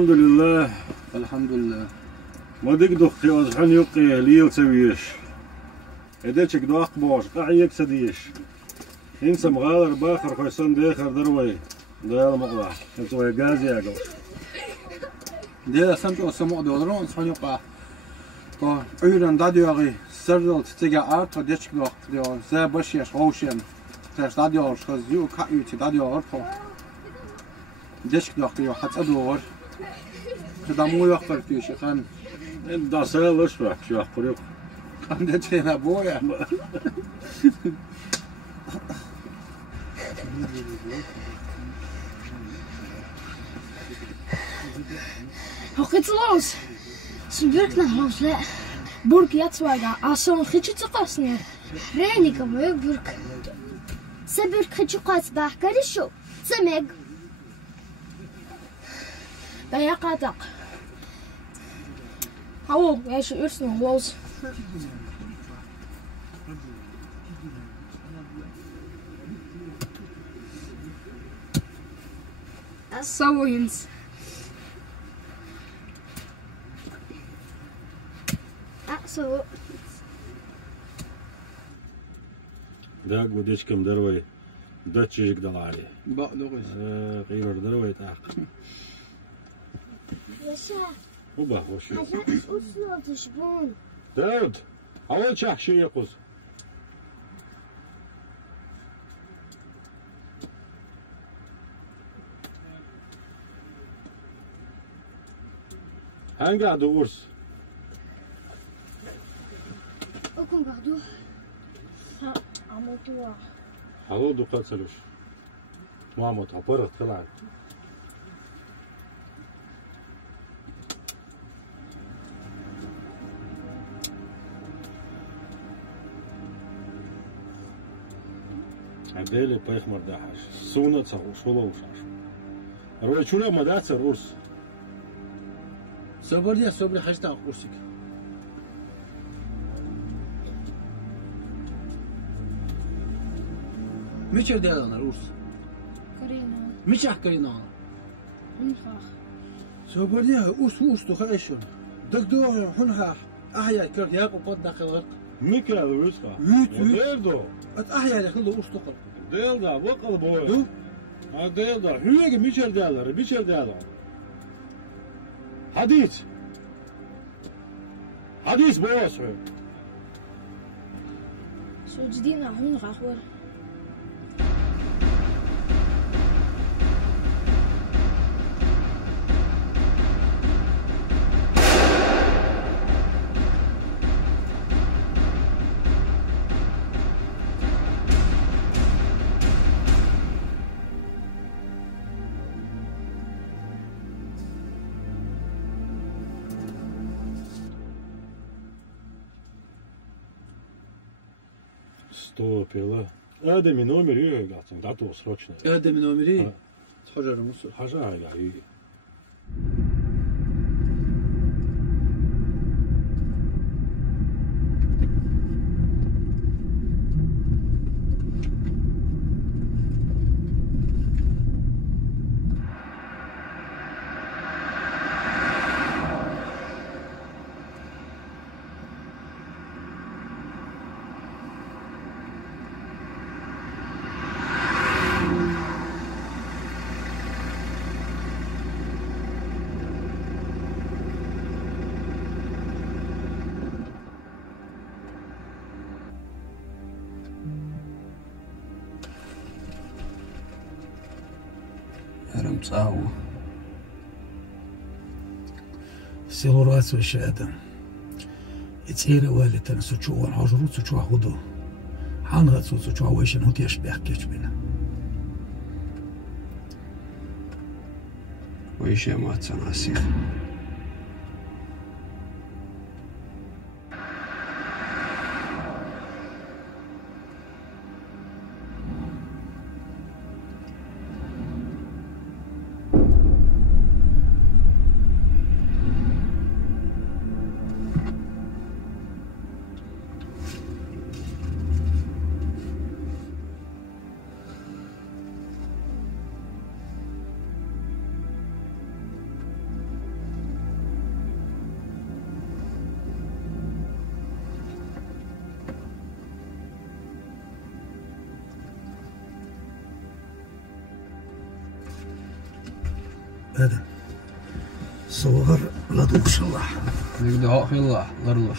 الحمد لله الحمد لله ما ديك دخي أزحن يقي ليل سويش إديتك دو أقباش قعيك سديش انسى مغادر باخر خويسان ديخر دروي ديال مقلع انتو غازي ياقل ديال سمتو سمو دولرون سفانيو قا تو ايران داديوغي سردل تيجا ارت ديشك دوخ ديو زي باشيش غوشين تاش داديوغ شخص يو كايو تي داديوغ تو ديشك دوخ ديو حتى دور خدامو يوخر فيش خان دا سالش بك شو اخبرك خان دتشينا بويا Hoe gaat het los? Ze werkt naar huis, hè? Burk, ja, zwaga. Als zo'n gietje te kasten, hè? Reinig, maar burk. Ze burk gietje kast bij, kan je zo? Ze meg. Ben je gaat ook? Hou op, hij is je eerst nog los. Zo eens. Zo. داق وديشكم دروي دتشيك دلالي بق دوغس غير دروي تاق يشا وبا وشي حاجات أصلا تشبون داود أول شيء شو يقص هنگ قاعدو ورس أكون قاعدو عملتوها حلو دو قاتلوش ماما تعبرت طلعت عدالي بايخ مرداحش سونة تصغو شولا وشاش روي شولا مدات سرورس صبرني صبري حاجة أقرصك ميش ديال أنا روس كرينا ميش أحكينا منفخ صبرني أوس تخايشون دكتور هنها أحيا كرد ياقو قد داخل غرق ميكا روسكا ديردو أحيا داخل أوس تقل ديلدا وقل بوي ديلدا هيك ميشل ديلر ميشل ديلر حديث بوس شو جدينا هون غاخور Стопила. Адами номер и гацин, да то срочно. Адами номери. Хажар мусу. Хажар я. رمصاو سيلورات وشادم يتسير والتن سوچو حجروت سوچو خودو حانغت سوچو ويشن هوت يشبح كيشبنا ويش ما تصنعسيخ هذا صغر لا دوش الله نقدر في الله ضرلوش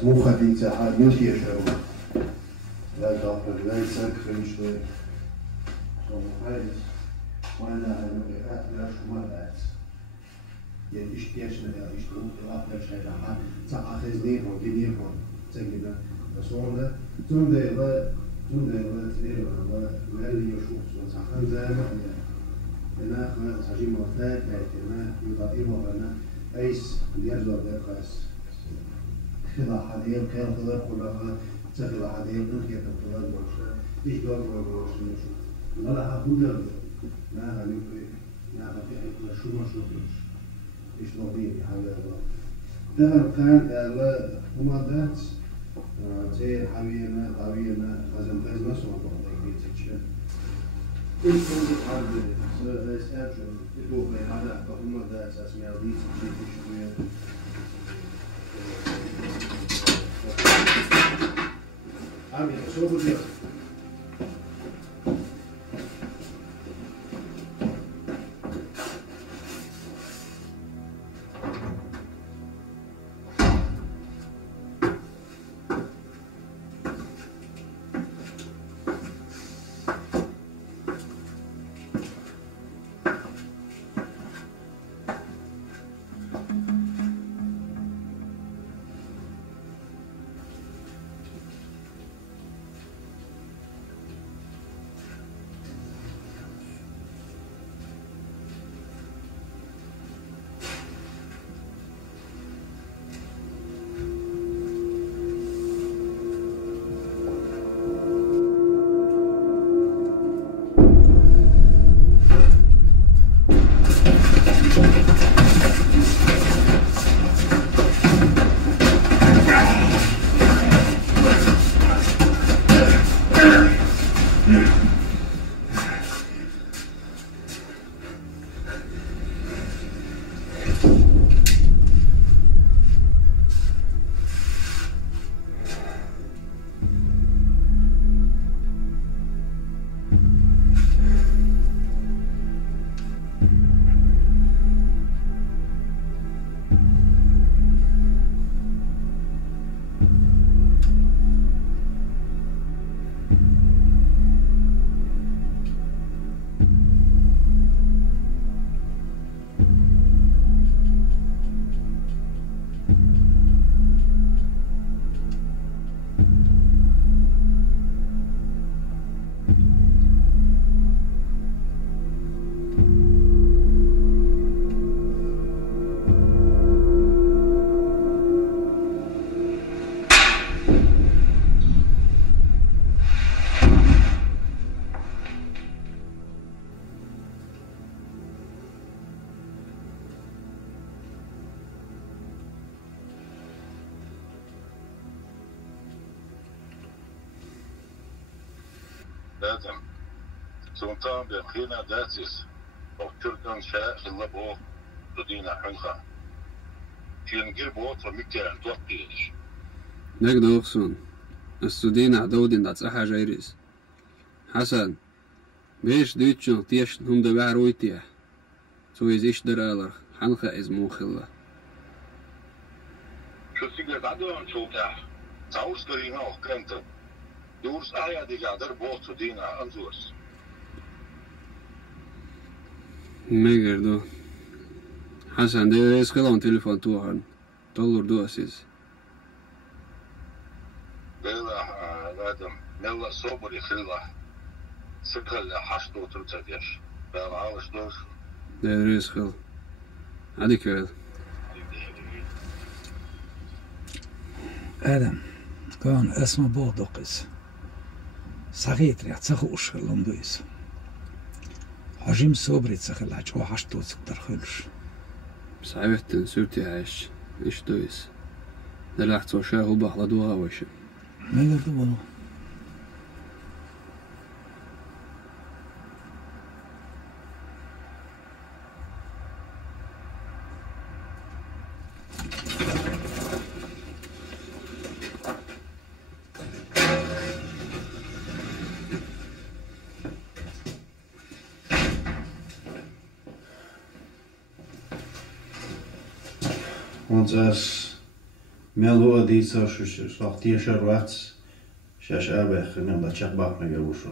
از مو خديجة حال يوتي يشعرون لا تغفر لا يسرق في مشوار خالص وانا لا شو ما بعد يعني اشتياش من اشتروك اخر شيء راح تاخذ نيفون دينيفون تجينا بسونه ثم ده تلي ولا يشوف صح زي ما انا خلاص هجي مرتاح انا يضايقه انا ايس يرجع دقاس خلا حدير كان خلا كلها تخلا حدير نخيط كلها ماشى ايش دور ماشى نشوف لا هقول لا غالي لا غالي شو ما شوفش ايش نظيم هذا ده كان لا وما ذات زي حبيبنا لازم لازم نسمع بعض يجي ايش كنت عارف سألت يدوق هذا وما ذات اسمع دي شويه عامل شوفوا اليوم لازم سلطان بخينا داسس وكردن شاء خلا بو تدينا حنخا كين جير بوطة مكة توقيش نقد أخصن السودين عدودين دات صحة جيريس حسن بيش ديتشن تيش هم دبع رويتيح سويز إيش درالر حنخا إز مو خلا شو سيقلت عدوان شو تاح تعوش قرينا وكرنت دورس أعيا دي قادر بوطة دينا أنزورس ميجر دو حسن دي ريس خلون تليفون توهن طلور دو أسيس ليلة لازم ملا صوبر يخلا سكل حشتو ترتديش بان عاوش دوش دي ريس خل عديك هذا آدم كان اسمه بودقس صغير ريح تسخوش اللندويس حجم صبري تسخل حجو حشتو تقدر خلش صعبت سورتي عايش إيش دويس دلعت وشاه وبحلى دوها وش ما يقدر والله Want als Melo die zo slag die zo wat, zes arbeid en dat check bak naar jou zo.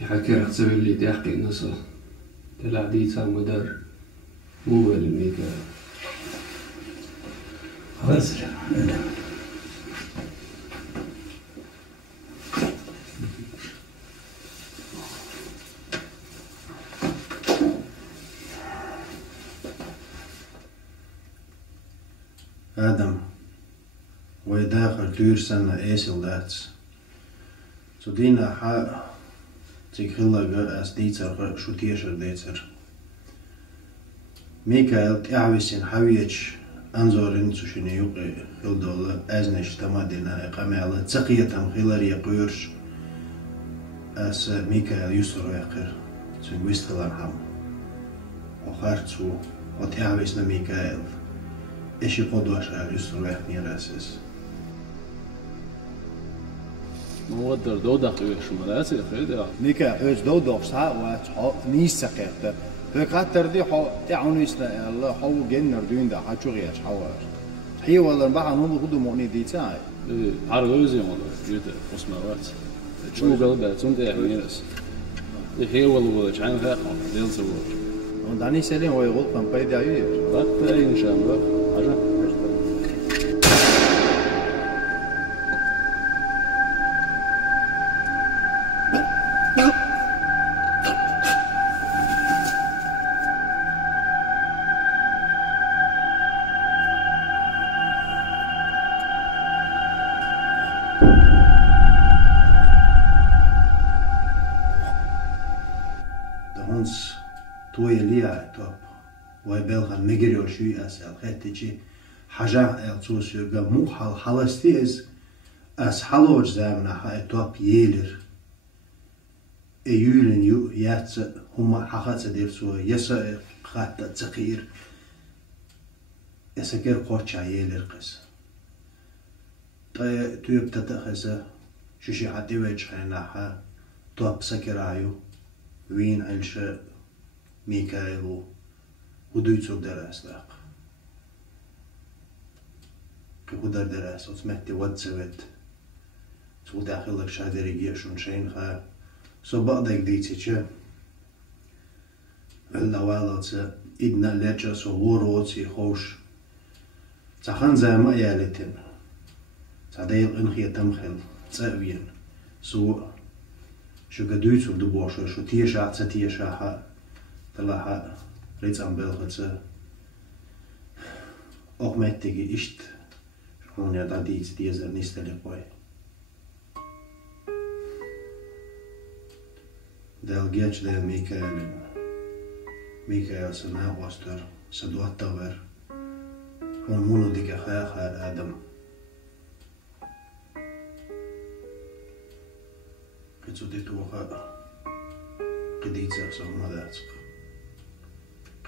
يحكي رح تسوي اللي تحكي نصه تلع ديتا مدر مو الميكا خلاص Adam, waar je dagen duur zijn naar ezel dat. Zo die na ha, zich gillige als dietser, shootier dietser. Mikael, تعويس حويج أنظرين سوشني يقي خلدول أزنش تمادنا إقامة على تقية خلال يقيرش أس ميكاel يسر يقر سنويست خلال هم وخارتسو وتعويسنا ميكاel إيش يقودوش على يسر يقني راسس مودر دودق يوش مراسي خيدا ميكا حوش دودق ساعة وات نيس سقيت فقط دي حو تعونيسنا الله حو جنر دين ده حشوغيش حوار هي ولا بقى نوض خدو موني دي تاعي عرغوزي والله جيت اسمعات شنو قلبه تنت يعني ناس هي والله كان فاق ديل صور وداني سليم هو يقول كان بايد عيير بقى ان شاء الله عجب ويبلغ مجري وشوي أسأل خدتي حاجة ألتوس يوجا مو حلستيز أس حلوش زمنا حيتوب ييلر يولن يو ياتس هم حقات دير سو يسا خات تقير يسكر قوتش عيال القس طيب تيوب تتخذ شوشي حتى وجه ناحا توب سكرايو وين عيش ميكايلو ودويتسو دراس داق كهودر دراس وسمعتي واتسوت سو داخلك شادر يجيشون شين خا سو بعدك ديتيتش ولا والله إدنا لجا سو وروتي خوش تخن زي ما يالتن تعديل إنخي تمخل تساوين سو شو قدويتو دبوشو شو تيشا تيشا تلاها ريت عم بلغت auch mächtige ist schon ja da diese nächste dabei del gech del Mikael سنا واستر سدوات تاور هون مونو ديك خير آدم كتو ديتوها قديت سأسو مداتك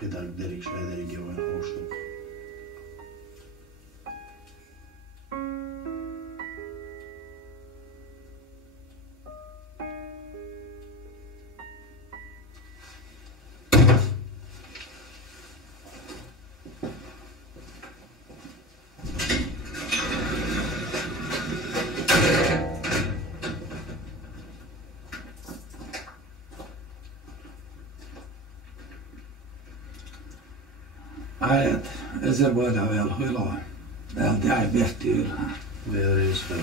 قدر دريك شايدر يجيوين خوشوك Ajat, se voidaan vielä hyloa. Täältä jäi pehti ylhään. Very slow.